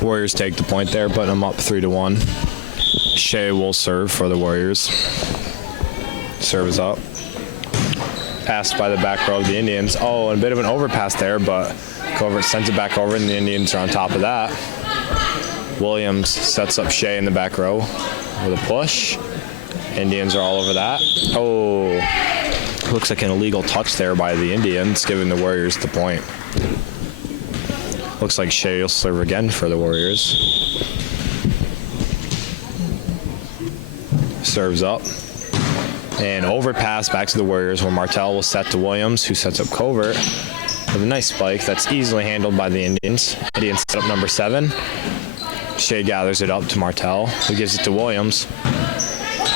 Warriors take the point there, putting them up 3-1. Shea will serve for the Warriors. Serve is up. Passed by the back row of the Indians. Oh, and a bit of an overpass there, but Covert sends it back over, and the Indians are on top of that. Williams sets up Shea in the back row with a push. Indians are all over that. Oh, looks like an illegal touch there by the Indians, giving the Warriors the point. Looks like Shea will serve again for the Warriors. Serves up. And overpass back to the Warriors, where Martel will set to Williams, who sets up Covert with a nice spike that's easily handled by the Indians. Indians set up number 7. Shea gathers it up to Martel, who gives it to Williams.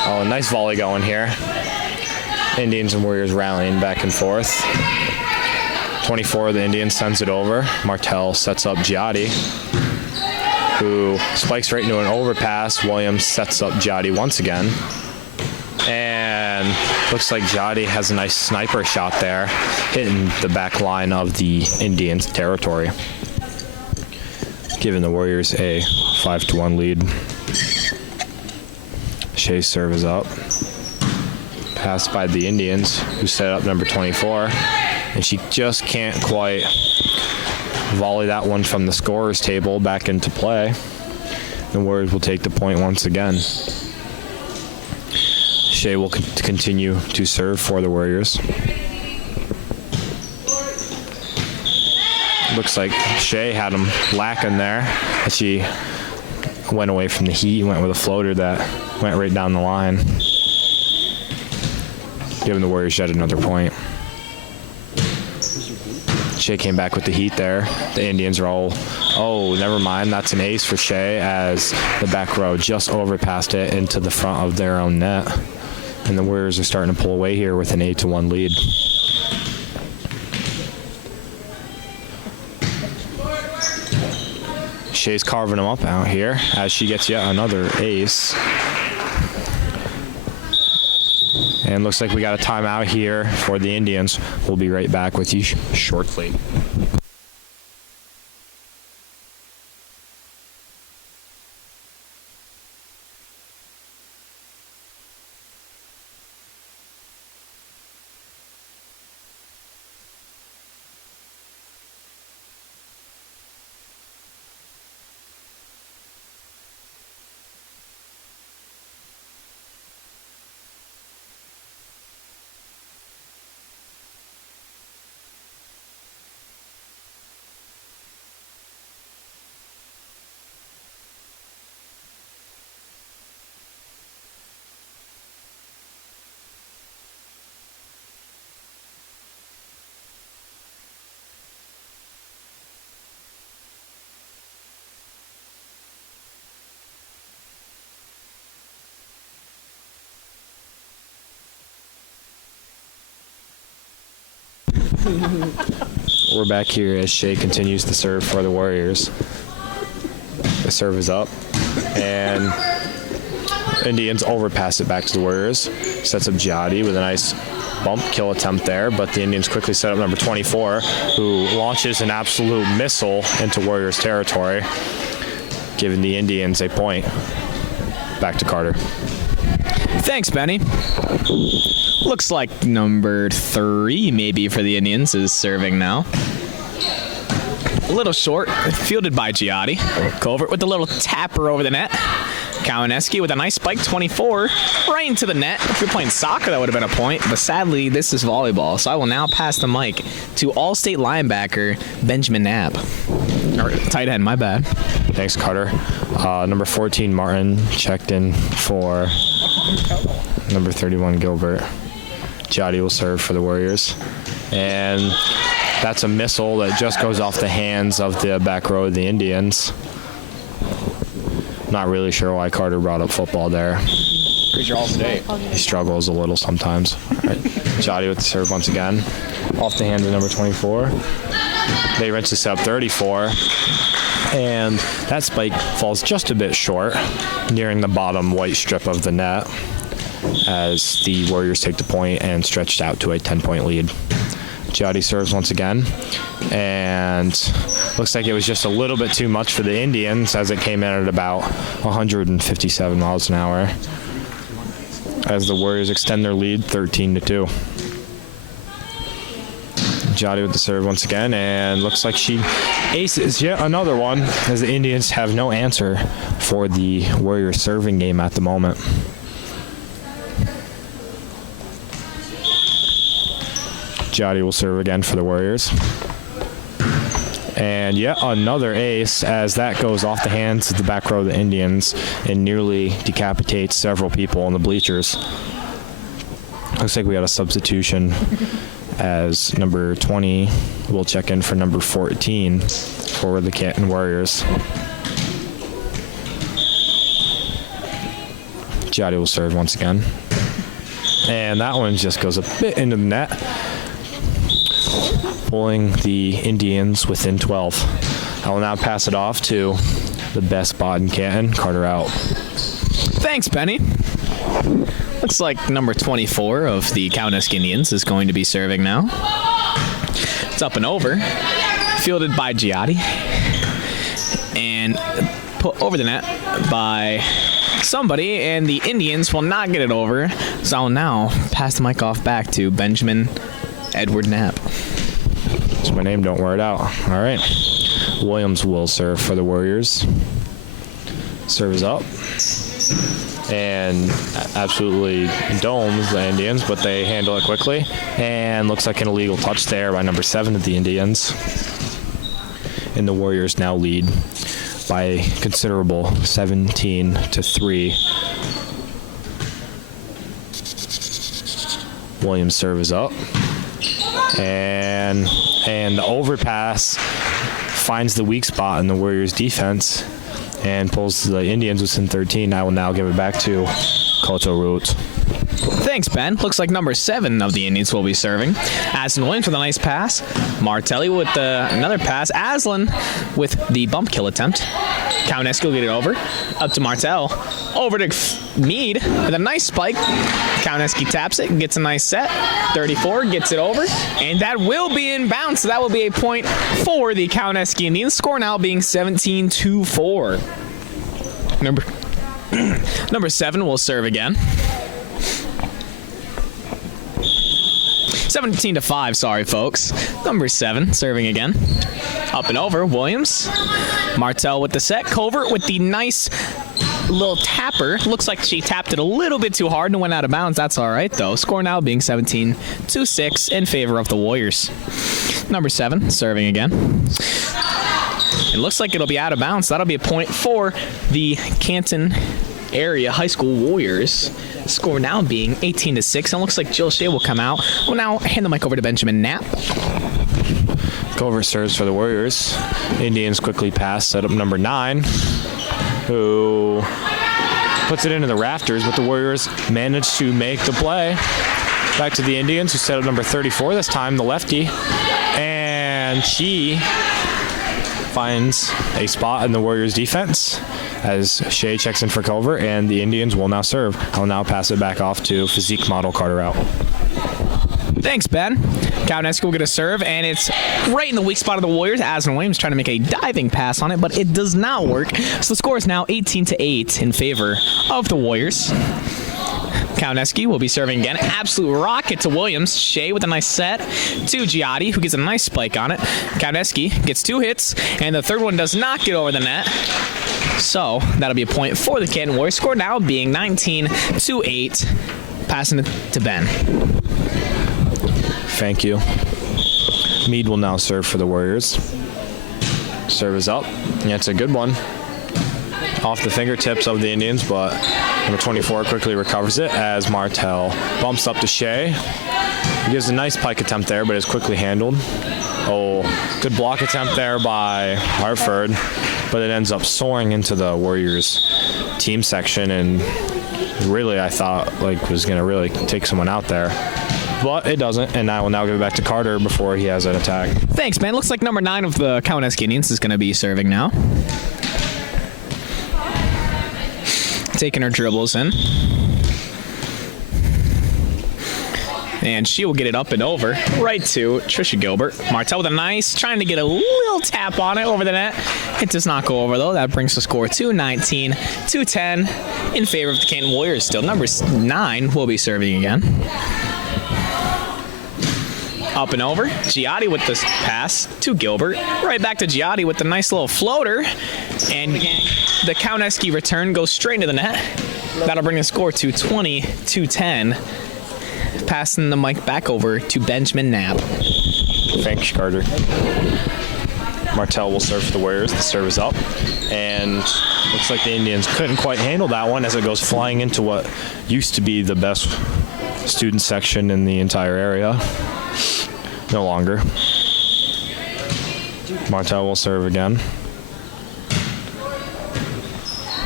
Oh, a nice volley going here. Indians and Warriors rallying back and forth. 24 of the Indians sends it over. Martel sets up Giotti, who spikes right into an overpass. Williams sets up Giotti once again. And looks like Giotti has a nice sniper shot there, hitting the back line of the Indians' territory, giving the Warriors a 5-1 lead. Shea's serve is up. Passed by the Indians, who set up number 24. And she just can't quite volley that one from the scorer's table back into play. The Warriors will take the point once again. Shea will continue to serve for the Warriors. Looks like Shea had him lacking there as she went away from the heat, went with a floater that went right down the line, giving the Warriors yet another point. Shea came back with the heat there. The Indians are all, oh, never mind. That's an ace for Shea, as the back row just overpassed it into the front of their own net. And the Warriors are starting to pull away here with an 8-1 lead. Shea's carving them up out here as she gets yet another ace. And looks like we got a timeout here for the Indians. We'll be right back with you shortly. We're back here as Shea continues to serve for the Warriors. The serve is up, and Indians overpass it back to the Warriors. Sets up Giotti with a nice bump kill attempt there, but the Indians quickly set up number 24, who launches an absolute missile into Warriors territory, giving the Indians a point. Back to Carter. Thanks, Benny. Looks like number 3, maybe, for the Indians is serving now. A little short, fielded by Giotti. Covert with a little tapper over the net. Cowanesque with a nice spike, 24, right into the net. If you're playing soccer, that would have been a point, but sadly, this is volleyball, so I will now pass the mic to All-State linebacker Benjamin Knapp. Or tight end, my bad. Thanks, Carter. Number 14, Martin, checked in for number 31, Gilbert. Giotti will serve for the Warriors. And that's a missile that just goes off the hands of the back row of the Indians. Not really sure why Carter brought up football there. Because you're All-State. He struggles a little sometimes. All right. Giotti with the serve once again. Off the hands of number 24. They eventually set up 34. And that spike falls just a bit short, nearing the bottom white strip of the net, as the Warriors take the point and stretched out to a 10-point lead. Giotti serves once again, and looks like it was just a little bit too much for the Indians, as it came in at about 157 miles an hour, as the Warriors extend their lead 13-2. Giotti with the serve once again, and looks like she aces yet another one, as the Indians have no answer for the Warriors serving game at the moment. Giotti will serve again for the Warriors. And yet another ace, as that goes off the hands of the back row of the Indians and nearly decapitates several people in the bleachers. Looks like we got a substitution, as number 20 will check in for number 14 for the Canton Warriors. Giotti will serve once again. And that one just goes a bit into the net, pulling the Indians within 12. I will now pass it off to the best spot in Canton, Carter out. Thanks, Benny. Looks like number 24 of the Cowanesque Indians is going to be serving now. It's up and over, fielded by Giotti, and put over the net by somebody, and the Indians will not get it over, so I'll now pass the mic off back to Benjamin Edward Knapp. So my name, don't wear it out. All right. Williams will serve for the Warriors. Serve is up. And absolutely domes the Indians, but they handle it quickly. And looks like an illegal touch there by number 7 of the Indians. And the Warriors now lead by a considerable 17-3. Williams' serve is up. And the overpass finds the weak spot in the Warriors' defense and pulls the Indians within 13. I will now give it back to Koto Roots. Thanks, Ben. Looks like number 7 of the Indians will be serving. Aslan Williams with a nice pass. Martelli with another pass. Aslan with the bump kill attempt. Cowanesque will get it over. Up to Martel. Over to Mead with a nice spike. Cowanesque taps it, gets a nice set. 34 gets it over. And that will be in bounds. So that will be a point for the Cowanesque Indians. Score now being 17-4. Number 7 will serve again. 17-5, sorry folks. Number 7 serving again. Up and over, Williams. Martel with the set. Covert with the nice little tapper. Looks like she tapped it a little bit too hard and went out of bounds. That's all right though. Score now being 17-6 in favor of the Warriors. Number 7 serving again. It looks like it'll be out of bounds. That'll be a point for the Canton area high school Warriors. Score now being 18-6. And it looks like Jill Shea will come out. We'll now hand the mic over to Benjamin Knapp. Covert serves for the Warriors. Indians quickly pass, set up number 9, who puts it into the rafters, but the Warriors manage to make the play. Back to the Indians, who set up number 34 this time, the lefty. And she finds a spot in the Warriors defense as Shea checks in for cover, and the Indians will now serve. I'll now pass it back off to physique model Carter Out. Thanks, Ben. Cowanesque will get a serve, and it's right in the weak spot of the Warriors. Aslan Williams trying to make a diving pass on it, but it does not work. So the score is now 18-8 in favor of the Warriors. Cowanesque will be serving again. Absolute rocket to Williams. Shea with a nice set to Giotti, who gets a nice spike on it. Cowanesque gets 2 hits, and the third one does not get over the net. So that'll be a point for the Canton Warriors. Score now being 19-8. Passing it to Ben. Thank you. Mead will now serve for the Warriors. Serve is up. Yeah, it's a good one. Off the fingertips of the Indians, but number 24 quickly recovers it as Martel bumps up to Shea. He gives a nice pike attempt there, but is quickly handled. Oh, good block attempt there by Hartford, but it ends up soaring into the Warriors team section, and really I thought was going to really take someone out there. But it doesn't, and I will now give it back to Carter before he has an attack. Thanks, man. Looks like number 9 of the Cowanesque Indians is going to be serving now. Taking her dribbles in. And she will get it up and over right to Trisha Gilbert. Martel with a nice, trying to get a little tap on it over the net. It does not go over, though. That brings the score to 19-10 in favor of the Canton Warriors still. Number 9 will be serving again. Up and over. Giotti with this pass to Gilbert. Right back to Giotti with the nice little floater. And the Cowanesque return goes straight into the net. That'll bring the score to 20-10. Passing the mic back over to Benjamin Knapp. Thanks, Carter. Martel will serve for the Warriors. The serve is up. And looks like the Indians couldn't quite handle that one as it goes flying into what used to be the best student section in the entire area. No longer. Martel will serve again.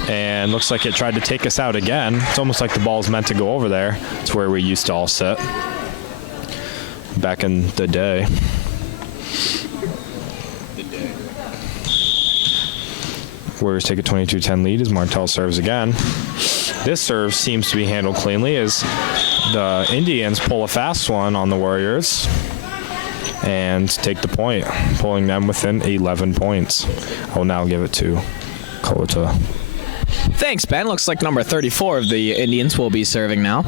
And looks like it tried to take us out again. It's almost like the ball's meant to go over there. It's where we used to all sit back in the day. Warriors take a 22-10 lead as Martel serves again. This serve seems to be handled cleanly as the Indians pull a fast one on the Warriors and take the point, pulling them within 11 points. I will now give it to Kota. Thanks, Ben. Looks like number 34 of the Indians will be serving now.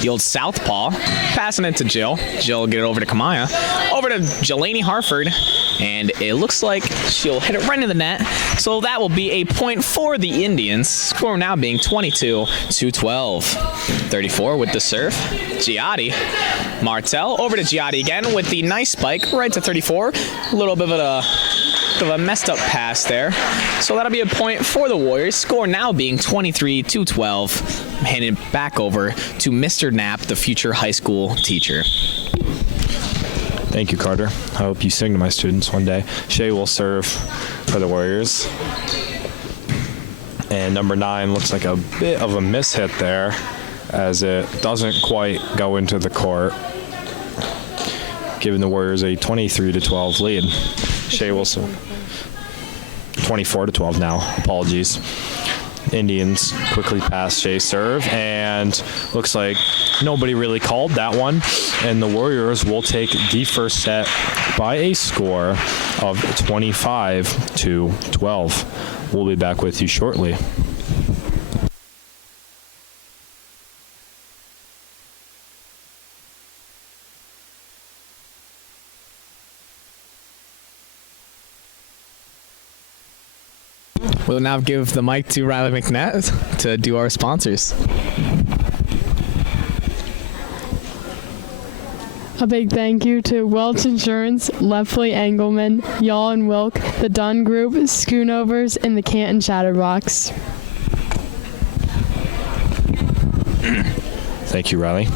The old southpaw. Passing it to Jill. Jill will get it over to Kamaya. Over to Jelani Hartford. And it looks like she'll hit it right in the net. So that will be a point for the Indians. Score now being 22-12. 34 with the serve. Giotti. Martel over to Giotti again with the nice spike right to 34. A little bit of a messed up pass there. So that'll be a point for the Warriors. Score now being 23-12. I'm handing it back over to Mr. Knapp, the future high school teacher. Thank you, Carter. I hope you sing to my students one day. Shea will serve for the Warriors. And number 9 looks like a bit of a mishit there as it doesn't quite go into the court, giving the Warriors a 23-12 lead. Shea will serve. 24-12 now. Apologies. Indians quickly pass Shea serve, and looks like nobody really called that one, and the Warriors will take the first set by a score of 25-12. We'll be back with you shortly. We'll now give the mic to Riley McNett to do our sponsors. A big thank you to Welch Insurance, Lefley Engelman, Y'all and Wilk, the Dunn Group, Schoonovers, and the Canton Chatterbox. Thank you, Riley.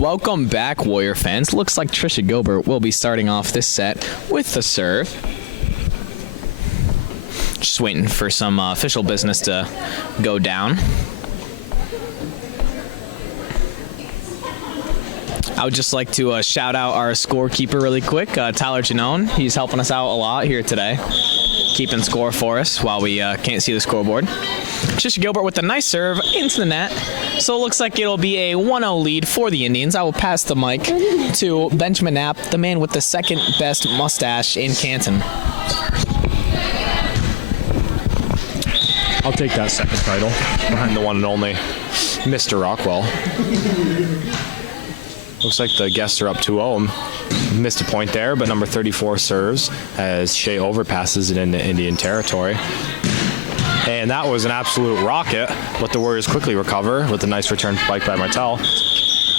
Welcome back, Warrior fans. Looks like Trisha Gilbert will be starting off this set with the serve. Just waiting for some official business to go down. I would just like to shout out our scorekeeper really quick, Tyler Janone. He's helping us out a lot here today, keeping score for us while we can't see the scoreboard. Trisha Gilbert with a nice serve into the net. So it looks like it'll be a 1-0 lead for the Indians. I will pass the mic to Benjamin Knapp, the man with the second best mustache in Canton. I'll take that second title behind the one and only Mr. Rockwell. Looks like the guests are up 2-0. Missed a point there, but number 34 serves as Shea overpasses it into Indian territory. And that was an absolute rocket, but the Warriors quickly recover with a nice return spike by Martel.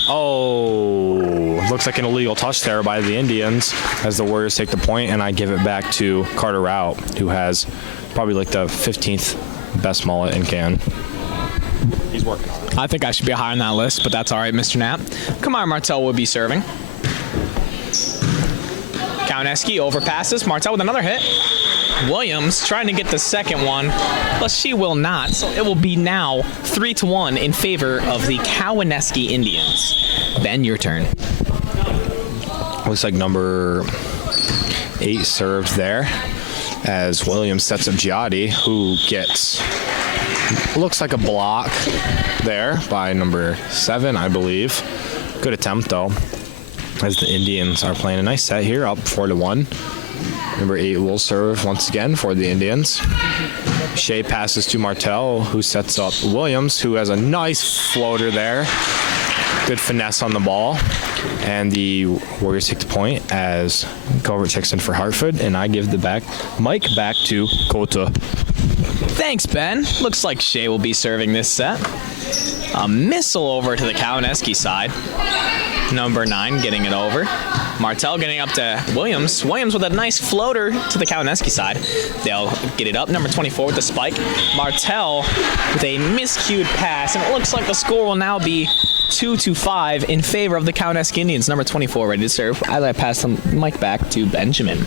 Oh, looks like an illegal touch there by the Indians as the Warriors take the point, and I give it back to Carter Rout, who has probably like the 15th best mullet in Canton. He's working on it. I think I should be higher on that list, but that's all right, Mr. Knapp. Kamar Martel will be serving. Cowanesque overpasses. Martel with another hit. Williams trying to get the second one, but she will not. So it will be now 3-1 in favor of the Cowanesque Indians. Ben, your turn. Looks like number 8 served there as Williams sets up Giotti, who gets, looks like a block there by number 7, I believe. Good attempt, though, as the Indians are playing a nice set here, up 4-1. Number 8 will serve once again for the Indians. Shea passes to Martel, who sets up Williams, who has a nice floater there. Good finesse on the ball. And the Warriors take the point as Covert checks in for Hartford, and I give the mic back to Kota. Thanks, Ben. Looks like Shea will be serving this set. A missile over to the Cowanesque side. Number 9 getting it over. Martel getting up to Williams. Williams with a nice floater to the Cowanesque side. They'll get it up. Number 24 with the spike. Martel with a miscued pass. And it looks like the score will now be 2-5 in favor of the Cowanesque Indians. Number 24 ready to serve as I pass the mic back to Benjamin.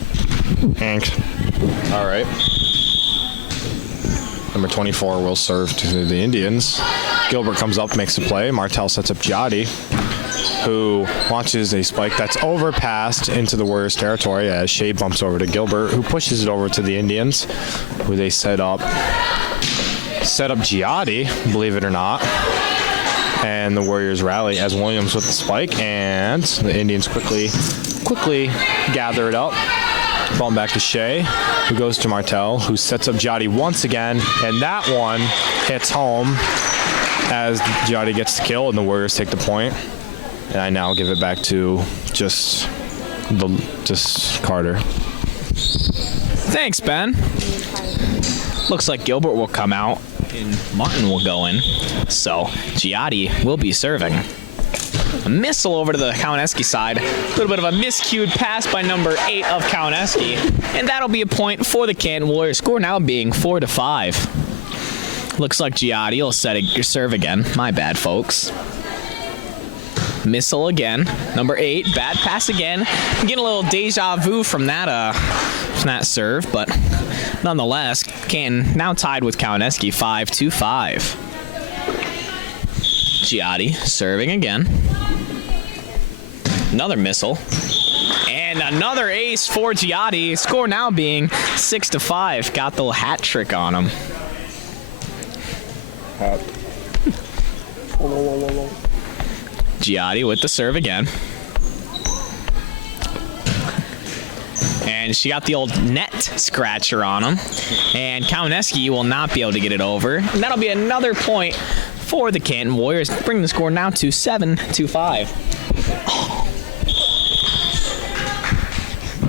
Thanks. All right. Number 24 will serve to the Indians. Gilbert comes up, makes the play. Martel sets up Giotti, who launches a spike that's overpassed into the Warriors' territory as Shea bumps over to Gilbert, who pushes it over to the Indians, who they set up Giotti, believe it or not. And the Warriors rally as Williams with the spike, and the Indians quickly gather it up. Ball back to Shea, who goes to Martel, who sets up Giotti once again, and that one hits home as Giotti gets the kill and the Warriors take the point. And I now give it back to just Carter. Thanks, Ben. Looks like Gilbert will come out and Martin will go in. So Giotti will be serving. A missile over to the Cowanesque side. A little bit of a miscued pass by number 8 of Cowanesque. And that'll be a point for the Canton Warriors. Score now being 4-5. Looks like Giotti will set your serve again. My bad, folks. Missile again. Number 8, bad pass again. I'm getting a little deja vu from that serve, but nonetheless, Canton now tied with Cowanesque 5-5. Giotti serving again. Another missile. And another ace for Giotti. Score now being 6-5. Got the hat trick on him. Giotti with the serve again. And she got the old net scratcher on him. And Cowanesque will not be able to get it over. And that'll be another point for the Canton Warriors, bringing the score now to 7-5.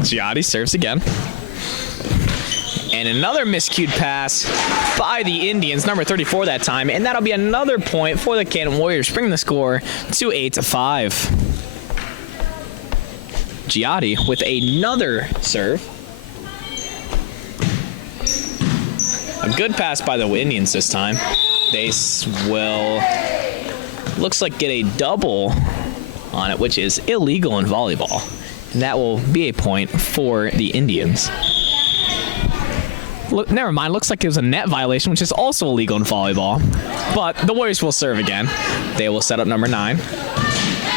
Giotti serves again. And another miscued pass by the Indians, number 34 that time. And that'll be another point for the Canton Warriors, bringing the score to 8-5. Giotti with another serve. A good pass by the Indians this time. They will, looks like, get a double on it, which is illegal in volleyball. And that will be a point for the Indians. Look, never mind, looks like it was a net violation, which is also illegal in volleyball. But the Warriors will serve again. They will set up number 9.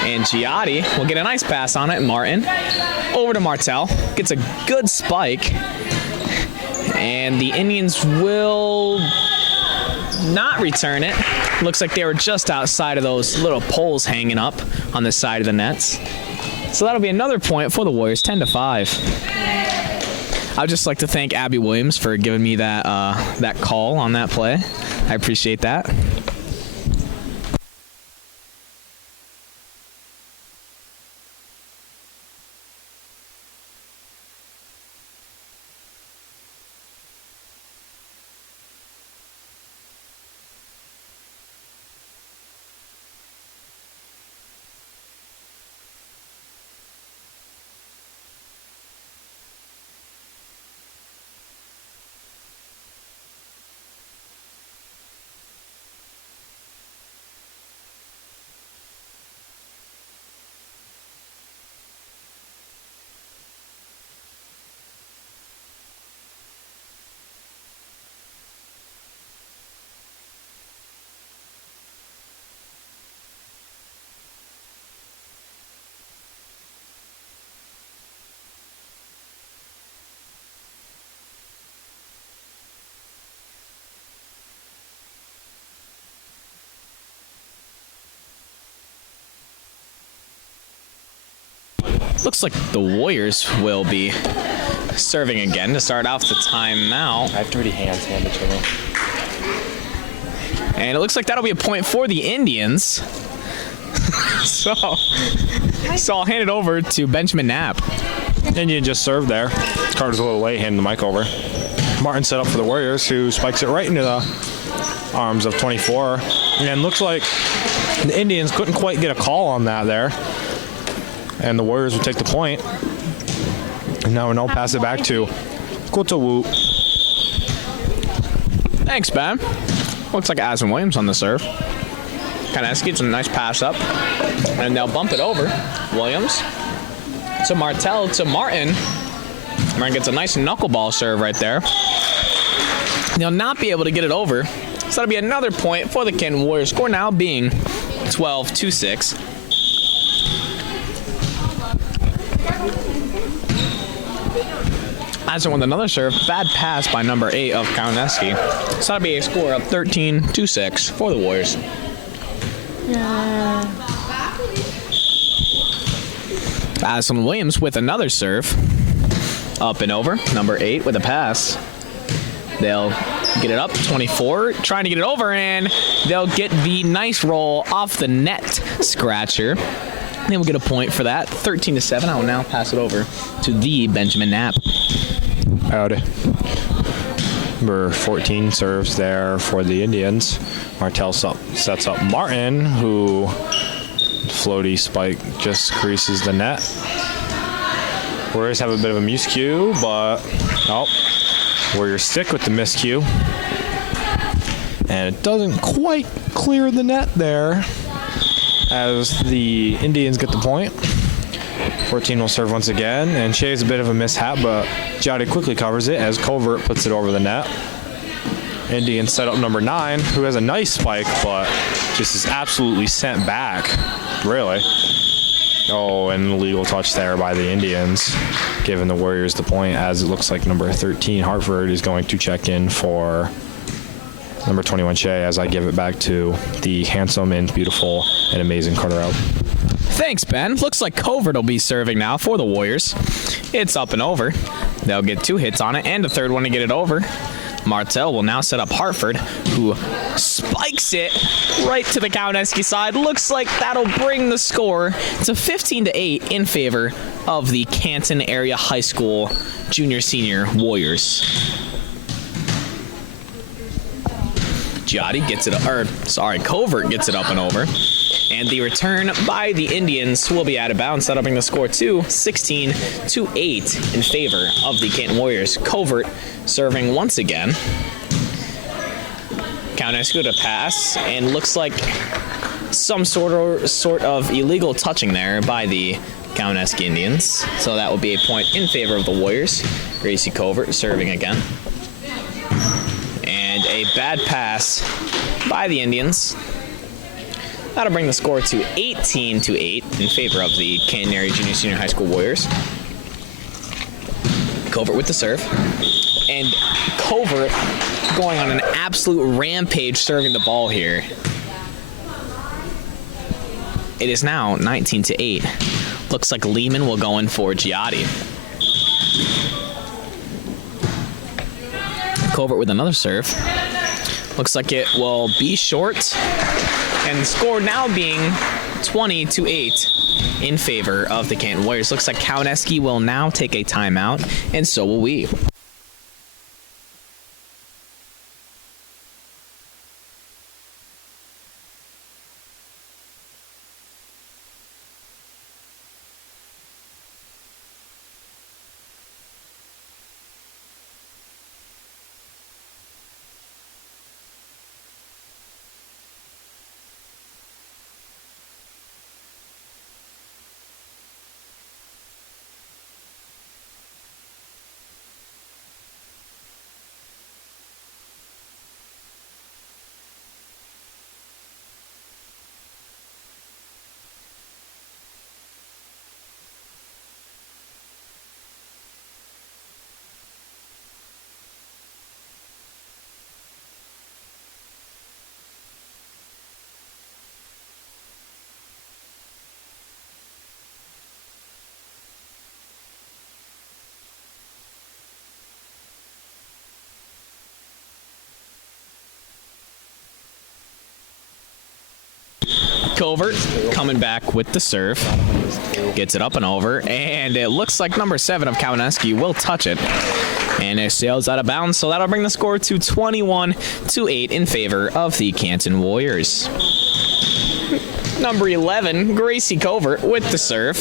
And Giotti will get a nice pass on it. Martin over to Martel. Gets a good spike. And the Indians will not return it. Looks like they were just outside of those little poles hanging up on the side of the nets. So that'll be another point for the Warriors, 10-5. I'd just like to thank Abby Williams for giving me that call on that play. I appreciate that. Looks like the Warriors will be serving again to start off the timeout. I have dirty hands handed to me. And it looks like that'll be a point for the Indians. So I'll hand it over to Benjamin Knapp. Indian just served there. Carter's a little late, handing the mic over. Martin set up for the Warriors, who spikes it right into the arms of 24. And looks like the Indians couldn't quite get a call on that there. And the Warriors will take the point. And now we'll pass it back to Kotowu. Thanks, Ben. Looks like Aslan Williams on the serve. Cowanesque gets a nice pass up. And they'll bump it over. Williams to Martel to Martin. Martin gets a nice knuckleball serve right there. They'll not be able to get it over. So that'll be another point for the Canton Warriors. Score now being 12-6. Aslan with another serve. Bad pass by number 8 of Cowanesque. So that'll be a score of 13-6 for the Warriors. Aslan Williams with another serve. Up and over. Number 8 with a pass. They'll get it up. 24 trying to get it over, and they'll get the nice roll off the net scratcher. They will get a point for that. 13-7. I will now pass it over to the Benjamin Knapp. Howdy. Number 14 serves there for the Indians. Martel sets up Martin, who floaty spike just creases the net. Warriors have a bit of a miscue, but Warriors stick with the miscue. And it doesn't quite clear the net there as the Indians get the point. 14 will serve once again, and Shea's a bit of a mishap, but Giotti quickly covers it as Covert puts it over the net. Indians set up number 9, who has a nice spike, but just is absolutely sent back, really. Oh, and an illegal touch there by the Indians, giving the Warriors the point, as it looks like number 13, Hartford, is going to check in for number 21, Shea, as I give it back to the handsome and beautiful and amazing Carter out. Thanks, Ben. Looks like Covert will be serving now for the Warriors. It's up and over. They'll get 2 hits on it and a third one to get it over. Martel will now set up Hartford, who spikes it right to the Cowanesque side. Looks like that'll bring the score to 15-8 in favor of the Canton Area High School Junior-Senior Warriors. Giotti gets it, Covert gets it up and over. And the return by the Indians will be out of bounds, setting the score to 16-8 in favor of the Canton Warriors. Covert serving once again. Cowanesque to pass, and looks like some sort of illegal touching there by the Cowanesque Indians. So that will be a point in favor of the Warriors. Gracie Covert serving again. And a bad pass by the Indians. That'll bring the score to 18-8 in favor of the Canton Area Junior Senior High School Warriors. Covert with the serve. And Covert going on an absolute rampage serving the ball here. It is now 19-8. Looks like Lehman will go in for Giotti. Covert with another serve. Looks like it will be short. And the score now being 20-8 in favor of the Canton Warriors. Looks like Cowanesque will now take a timeout, and so will we. Covert coming back with the serve. Gets it up and over, and it looks like number 7 of Cowanesque will touch it. And it sails out of bounds, so that'll bring the score to 21-8 in favor of the Canton Warriors. Number 11, Gracie Covert with the serve.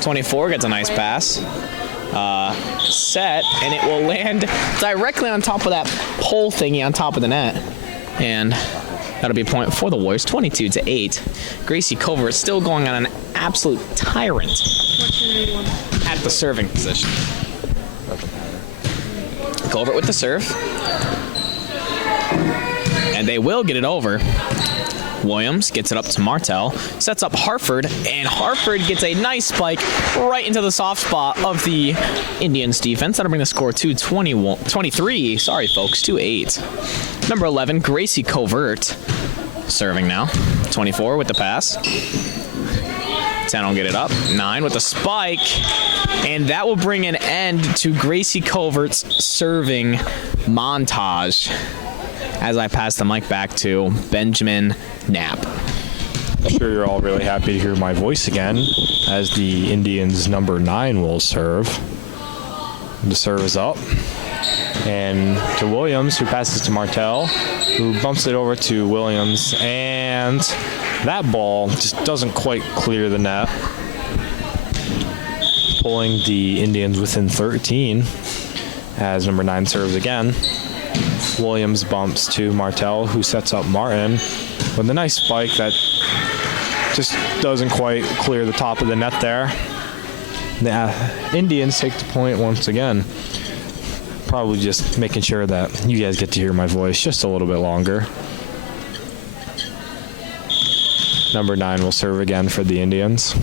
24 gets a nice pass. Set, and it will land directly on top of that pole thingy on top of the net. And that'll be a point for the Warriors, 22-8. Gracie Covert still going on an absolute tyrant at the serving position. Covert with the serve. And they will get it over. Williams gets it up to Martell, sets up Hartford, and Hartford gets a nice spike right into the soft spot of the Indians defense. That'll bring the score to 23, sorry folks, 2-8. Number 11, Gracie Covert, serving now. 24 with the pass. 10 will get it up. 9 with the spike. And that will bring an end to Gracie Covert's serving montage as I pass the mic back to Benjamin Knapp. I'm sure you're all really happy to hear my voice again as the Indians' number 9 will serve. The serve is up. And to Williams, who passes to Martell, who bumps it over to Williams. And that ball just doesn't quite clear the net, pulling the Indians within 13 as number 9 serves again. Williams bumps to Martell, who sets up Martin with a nice spike that just doesn't quite clear the top of the net there. The Indians take the point once again. Probably just making sure that you guys get to hear my voice just a little bit longer. Number 9 will serve again for the Indians.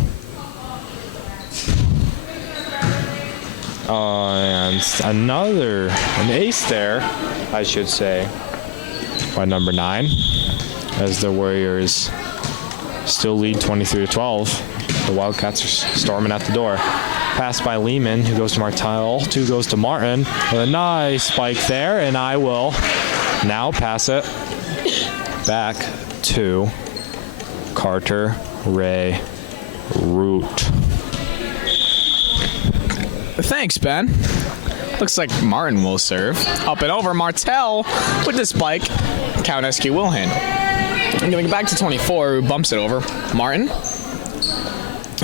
And an ace there, I should say, by number 9, as the Warriors still lead 23-12. The Wildcats are storming at the door. Pass by Lehman, who goes to Martell, 2 goes to Martin, with a nice spike there, and I will now pass it back to Carter Ray Root. Thanks, Ben. Looks like Martin will serve. Up and over, Martell with the spike. Cowanesque will handle. And giving it back to 24, who bumps it over. Martin.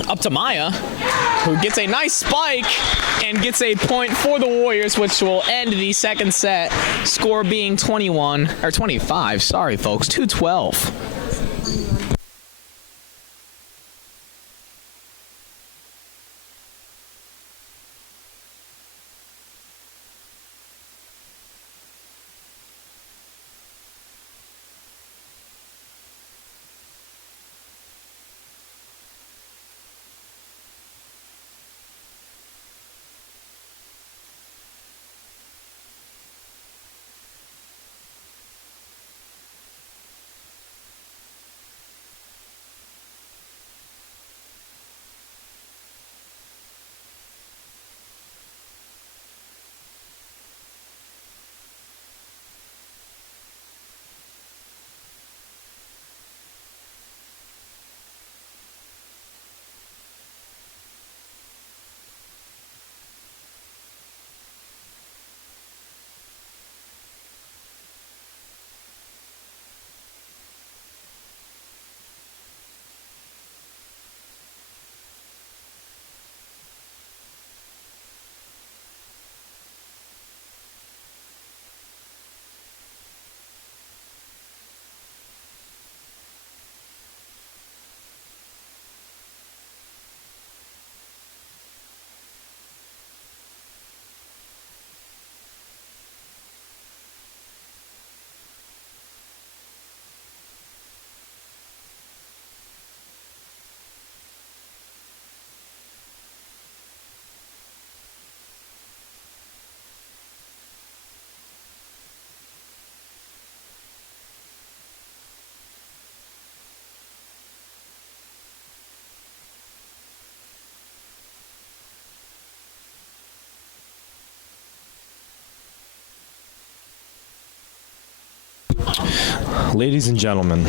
Up to Maya, who gets a nice spike and gets a point for the Warriors, which will end the second set. Score being 25, sorry folks, 2-12. Ladies and gentlemen,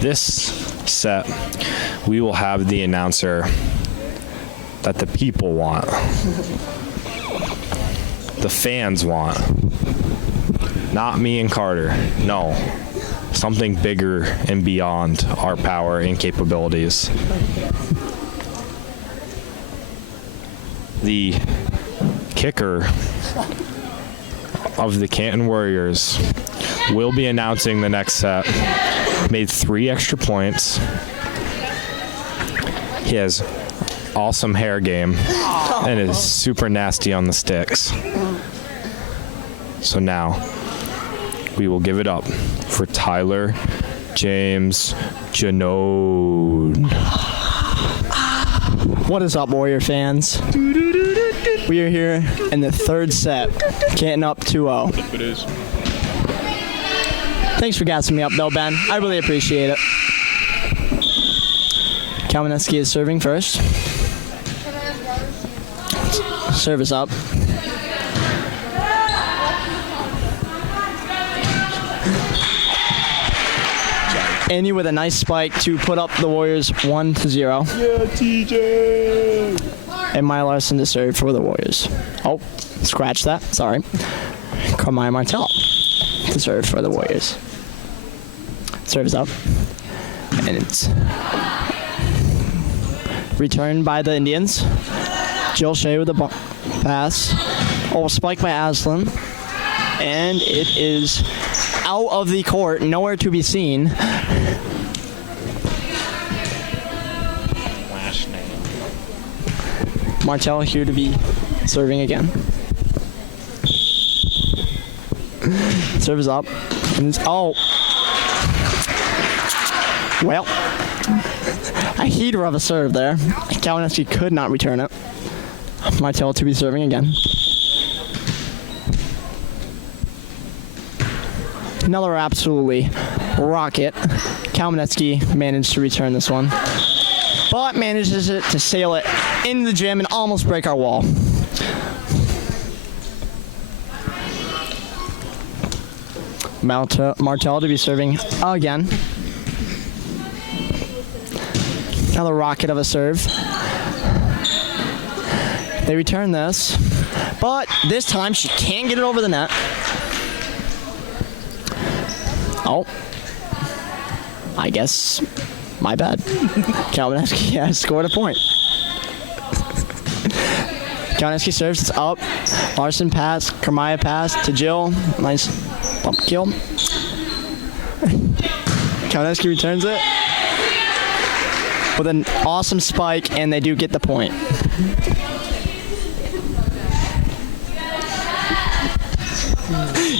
this set, we will have the announcer that the people want, the fans want. Not me and Carter, no. Something bigger and beyond our power and capabilities. The kicker of the Canton Warriors will be announcing the next set. Made 3 extra points. He has awesome hair game and is super nasty on the sticks. So now we will give it up for Tyler James Janode. What is up, Warrior fans? We are here in the 3rd set, Canton up 2-0. Thanks for gassing me up, though, Ben. I really appreciate it. Cowanesque is serving first. Serve is up. Andy with a nice spike to put up the Warriors 1-0. Yeah, TJ! And Maya Larson to serve for the Warriors. Oh, scratch that. Sorry. Carmine Martell to serve for the Warriors. Serves up. And it's returned by the Indians. Jill Shea with the pass. Oh, spiked by Aslan. And it is out of the court, nowhere to be seen. Martell here to be serving again. Serve is up. And it's, oh. Well, a heater of a serve there. Cowanesque could not return it. Martell to be serving again. Another absolutely rocket. Cowanesque managed to return this one, but manages it to sail it into the gym and almost break our wall. Martell to be serving again. Another rocket of a serve. They return this, but this time she can't get it over the net. Oh, I guess my bad. Cowanesque has scored a point. Cowanesque serves, it's up. Larson pass, Kermaya pass to Jill. Nice bump kill. Cowanesque returns it with an awesome spike, and they do get the point.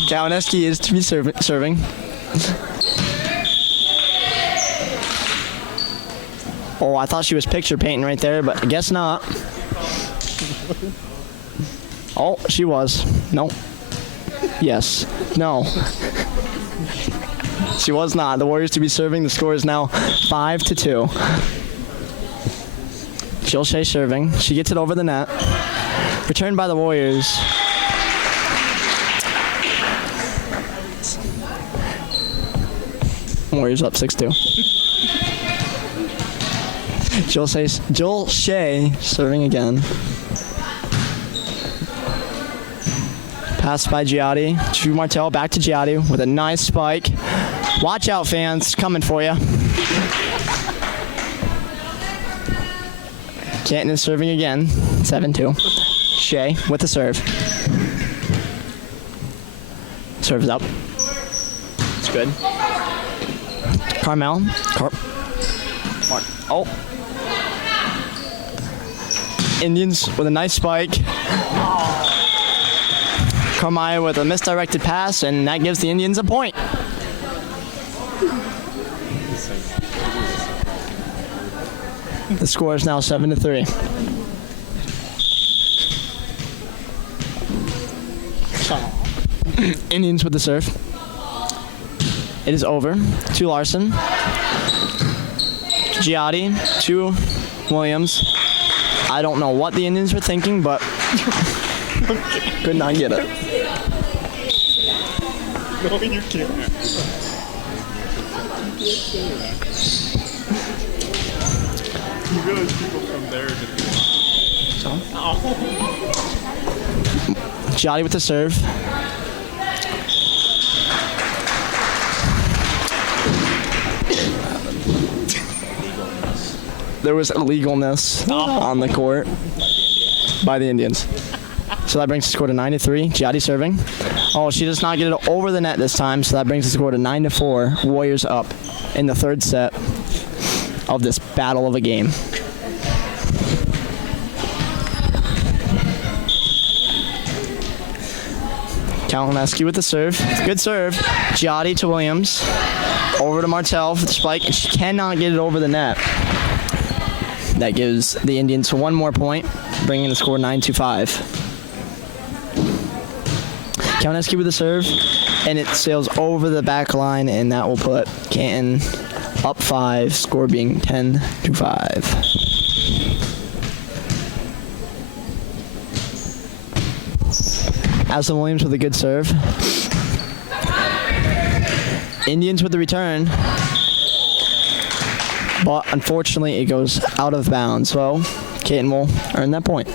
Cowanesque is to be serving. Oh, I thought she was picture painting right there, but I guess not. Oh, she was. No. Yes. No. She was not. The Warriors to be serving. The score is now 5-2. Jill Shea serving. She gets it over the net. Returned by the Warriors. Warriors up 6-2. Jill Shea serving again. Pass by Giotti. To Martell, back to Giotti with a nice spike. Watch out, fans. Coming for you. Canton is serving again. 7-2. Shea with the serve. Serve is up. It's good. Carmel. Oh. Indians with a nice spike. Carmaya with a misdirected pass, and that gives the Indians a point. The score is now 7-3. Indians with the serve. It is over to Larson. Giotti to Williams. I don't know what the Indians were thinking, but could not get it. No, you can't. You realize people from there Jolly with the serve. There was illegalness on the court by the Indians. So that brings the score to 9-3. Giatti serving. Oh, she does not get it over the net this time, so that brings the score to 9-4. Warriors up in the third set of this battle of a game. Cowanesque with the serve. Good serve. Giatti to Williams. Over to Martell for the spike, and she cannot get it over the net. That gives the Indians one more point, bringing the score 9-5. Cowanesque with the serve, and it sails over the back line, and that will put Canton up 5, score being 10-5. Aston Williams with a good serve. Indians with the return. But unfortunately, it goes out of bounds. So, Canton will earn that point.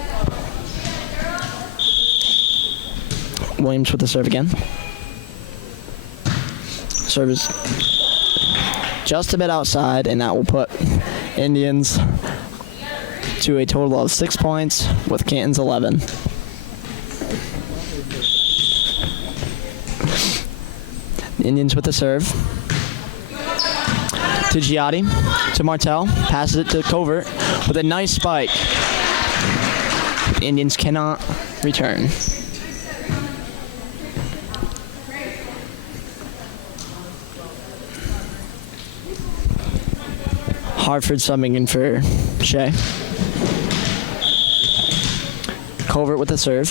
Williams with the serve again. Serve is just a bit outside, and that will put Indians to a total of 6 points with Canton's 11. Indians with the serve. To Giatti, to Martell, passes it to Covert with a nice spike. Indians cannot return. Hartford subbing in for Shea. Covert with the serve.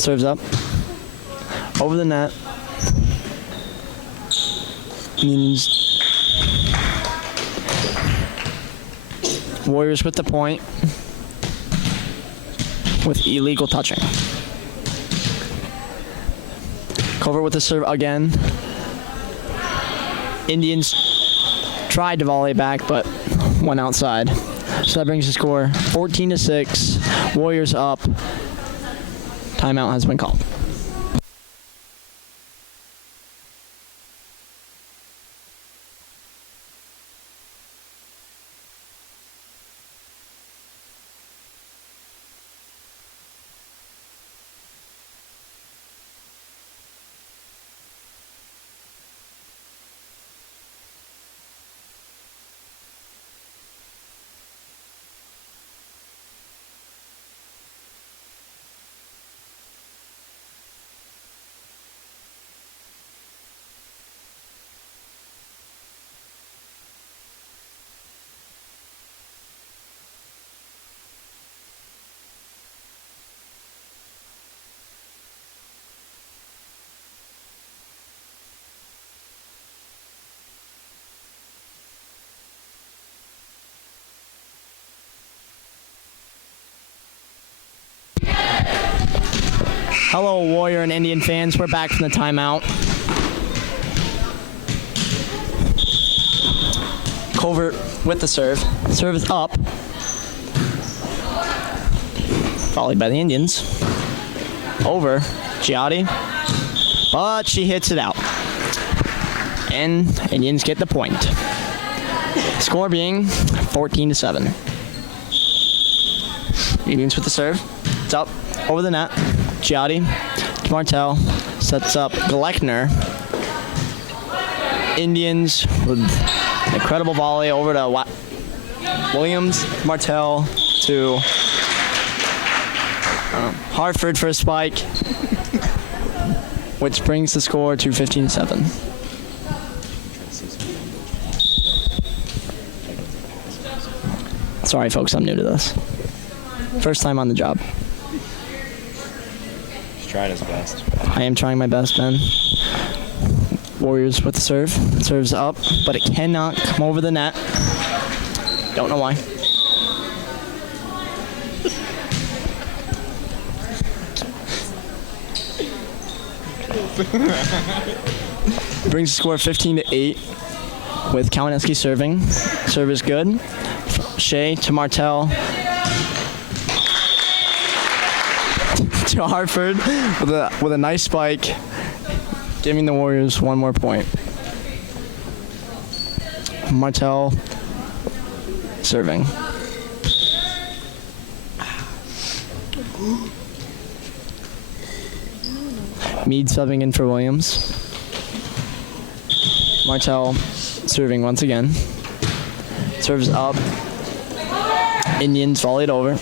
Serves up. Over the net. Indians. Warriors with the point with illegal touching. Covert with the serve again. Indians tried to volley back, but went outside. So that brings the score 14-6. Warriors up. Timeout has been called. Hello, Warrior and Indian fans. We're back from the timeout. Covert with the serve. Serve is up. Volleyed by the Indians. Over. Giatti. But she hits it out. And Indians get the point. Score being 14-7. Indians with the serve. It's up. Over the net. Giatti to Martell, sets up Gleckner. Indians with an incredible volley over to Williams, Martell to Hartford for a spike, which brings the score to 15-7. Sorry, folks, I'm new to this. First time on the job. Trying his best. I am trying my best, Ben. Warriors with the serve. Serves up, but it cannot come over the net. Don't know why. Brings the score 15-8 with Cowanesque serving. Serve is good. Shea to Martell. To Hartford with a nice spike, giving the Warriors one more point. Martell serving. Mead subbing in for Williams. Martell serving once again. Serves up. Indians volleyed over.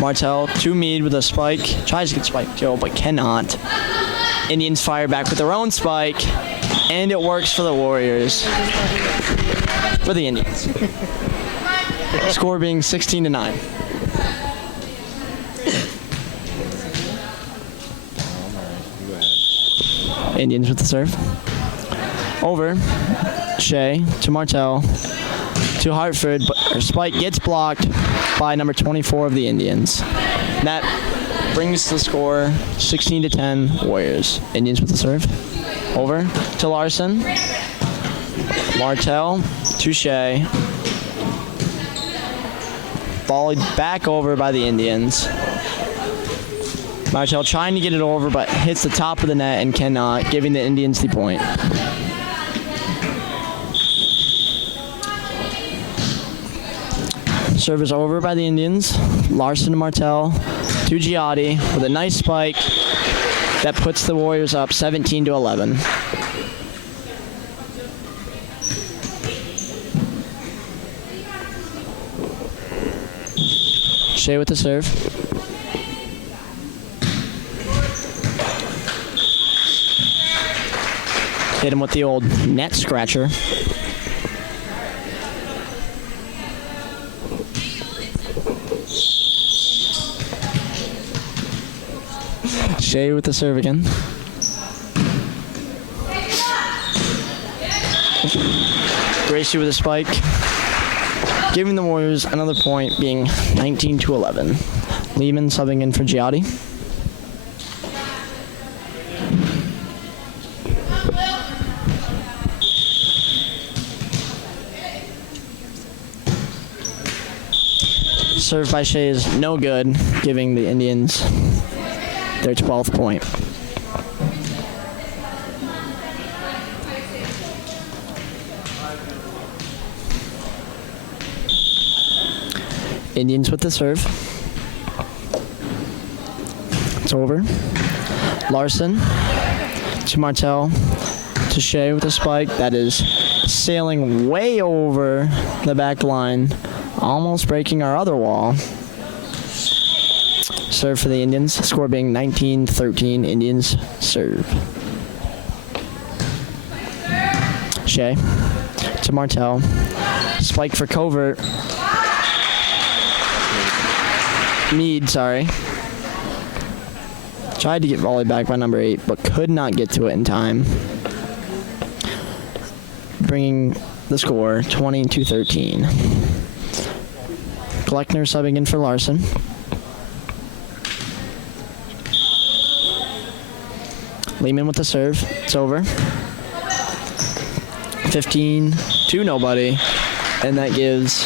Martell to Mead with a spike. Tries to get spiked, Joe, but cannot. Indians fire back with their own spike, and it works for the Warriors. For the Indians. Score being 16-9. Indians with the serve. Over. Shea to Martell. To Hartford, but her spike gets blocked by number 24 of the Indians. That brings the score 16-10 Warriors. Indians with the serve. Over to Larson. Martell to Shea. Volleyed back over by the Indians. Martell trying to get it over, but hits the top of the net and cannot, giving the Indians the point. Serve is over by the Indians. Larson to Martell to Giotti with a nice spike that puts the Warriors up 17-11. Shea with the serve. Hit him with the old net scratcher. Shea with the serve again. Gracie with a spike. Giving the Warriors another point, being 19-11. Lehman subbing in for Giotti. Serve by Shea is no good, giving the Indians their 12th point. Indians with the serve. It's over. Larson to Martell to Shea with a spike that is sailing way over the back line, almost breaking our other wall. Serve for the Indians, score being 19-13, Indians serve. Shea to Martell. Spike for Covert. Mead, sorry. Tried to get volleyed back by number 8, but could not get to it in time. Bringing the score 20-13. Gleckner subbing in for Larson. Lehman with the serve. It's over. 15-0 nobody. And that gives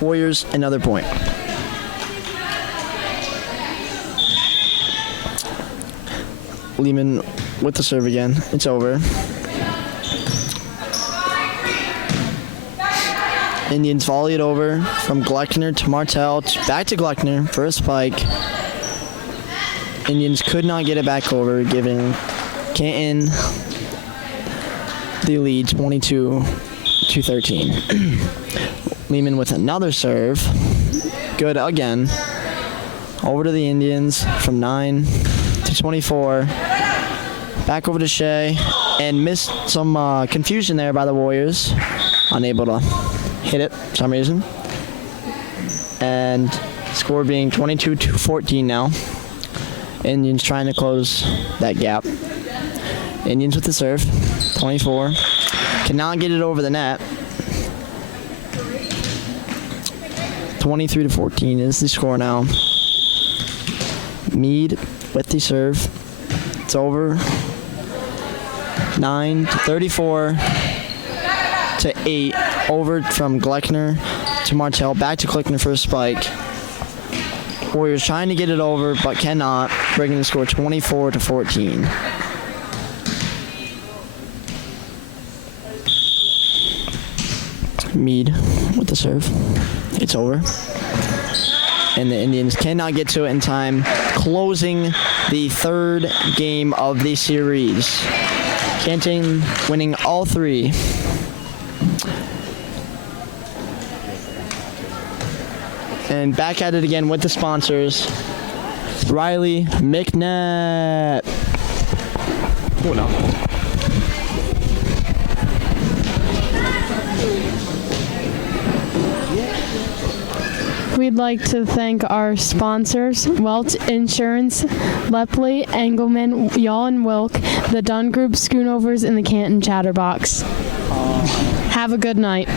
Warriors another point. Lehman with the serve again. It's over. Indians volley it over from Gleckner to Martell. Back to Gleckner for a spike. Indians could not get it back over, giving Canton the lead 22-13. Lehman with another serve. Good again. Over to the Indians from 9-24. Back over to Shea. And missed some confusion there by the Warriors. Unable to hit it for some reason. And score being 22-14 now. Indians trying to close that gap. Indians with the serve. 24. Cannot get it over the net. 23-14 is the score now. Mead with the serve. It's over. 34 to 8. Over from Gleckner to Martell. Back to Gleckner for a spike. Warriors trying to get it over, but cannot, breaking the score 24 to 14. Mead with the serve. It's over. And the Indians cannot get to it in time, closing the third game of the series. Canton winning all three. And back at it again with the sponsors. Riley McNabb. Oh, no. We'd like to thank our sponsors, Welch Insurance, Lepley, Engelman, Y'all and Wilk, the Dunn Group Schoonovers, and the Canton Chatterbox. Have a good night.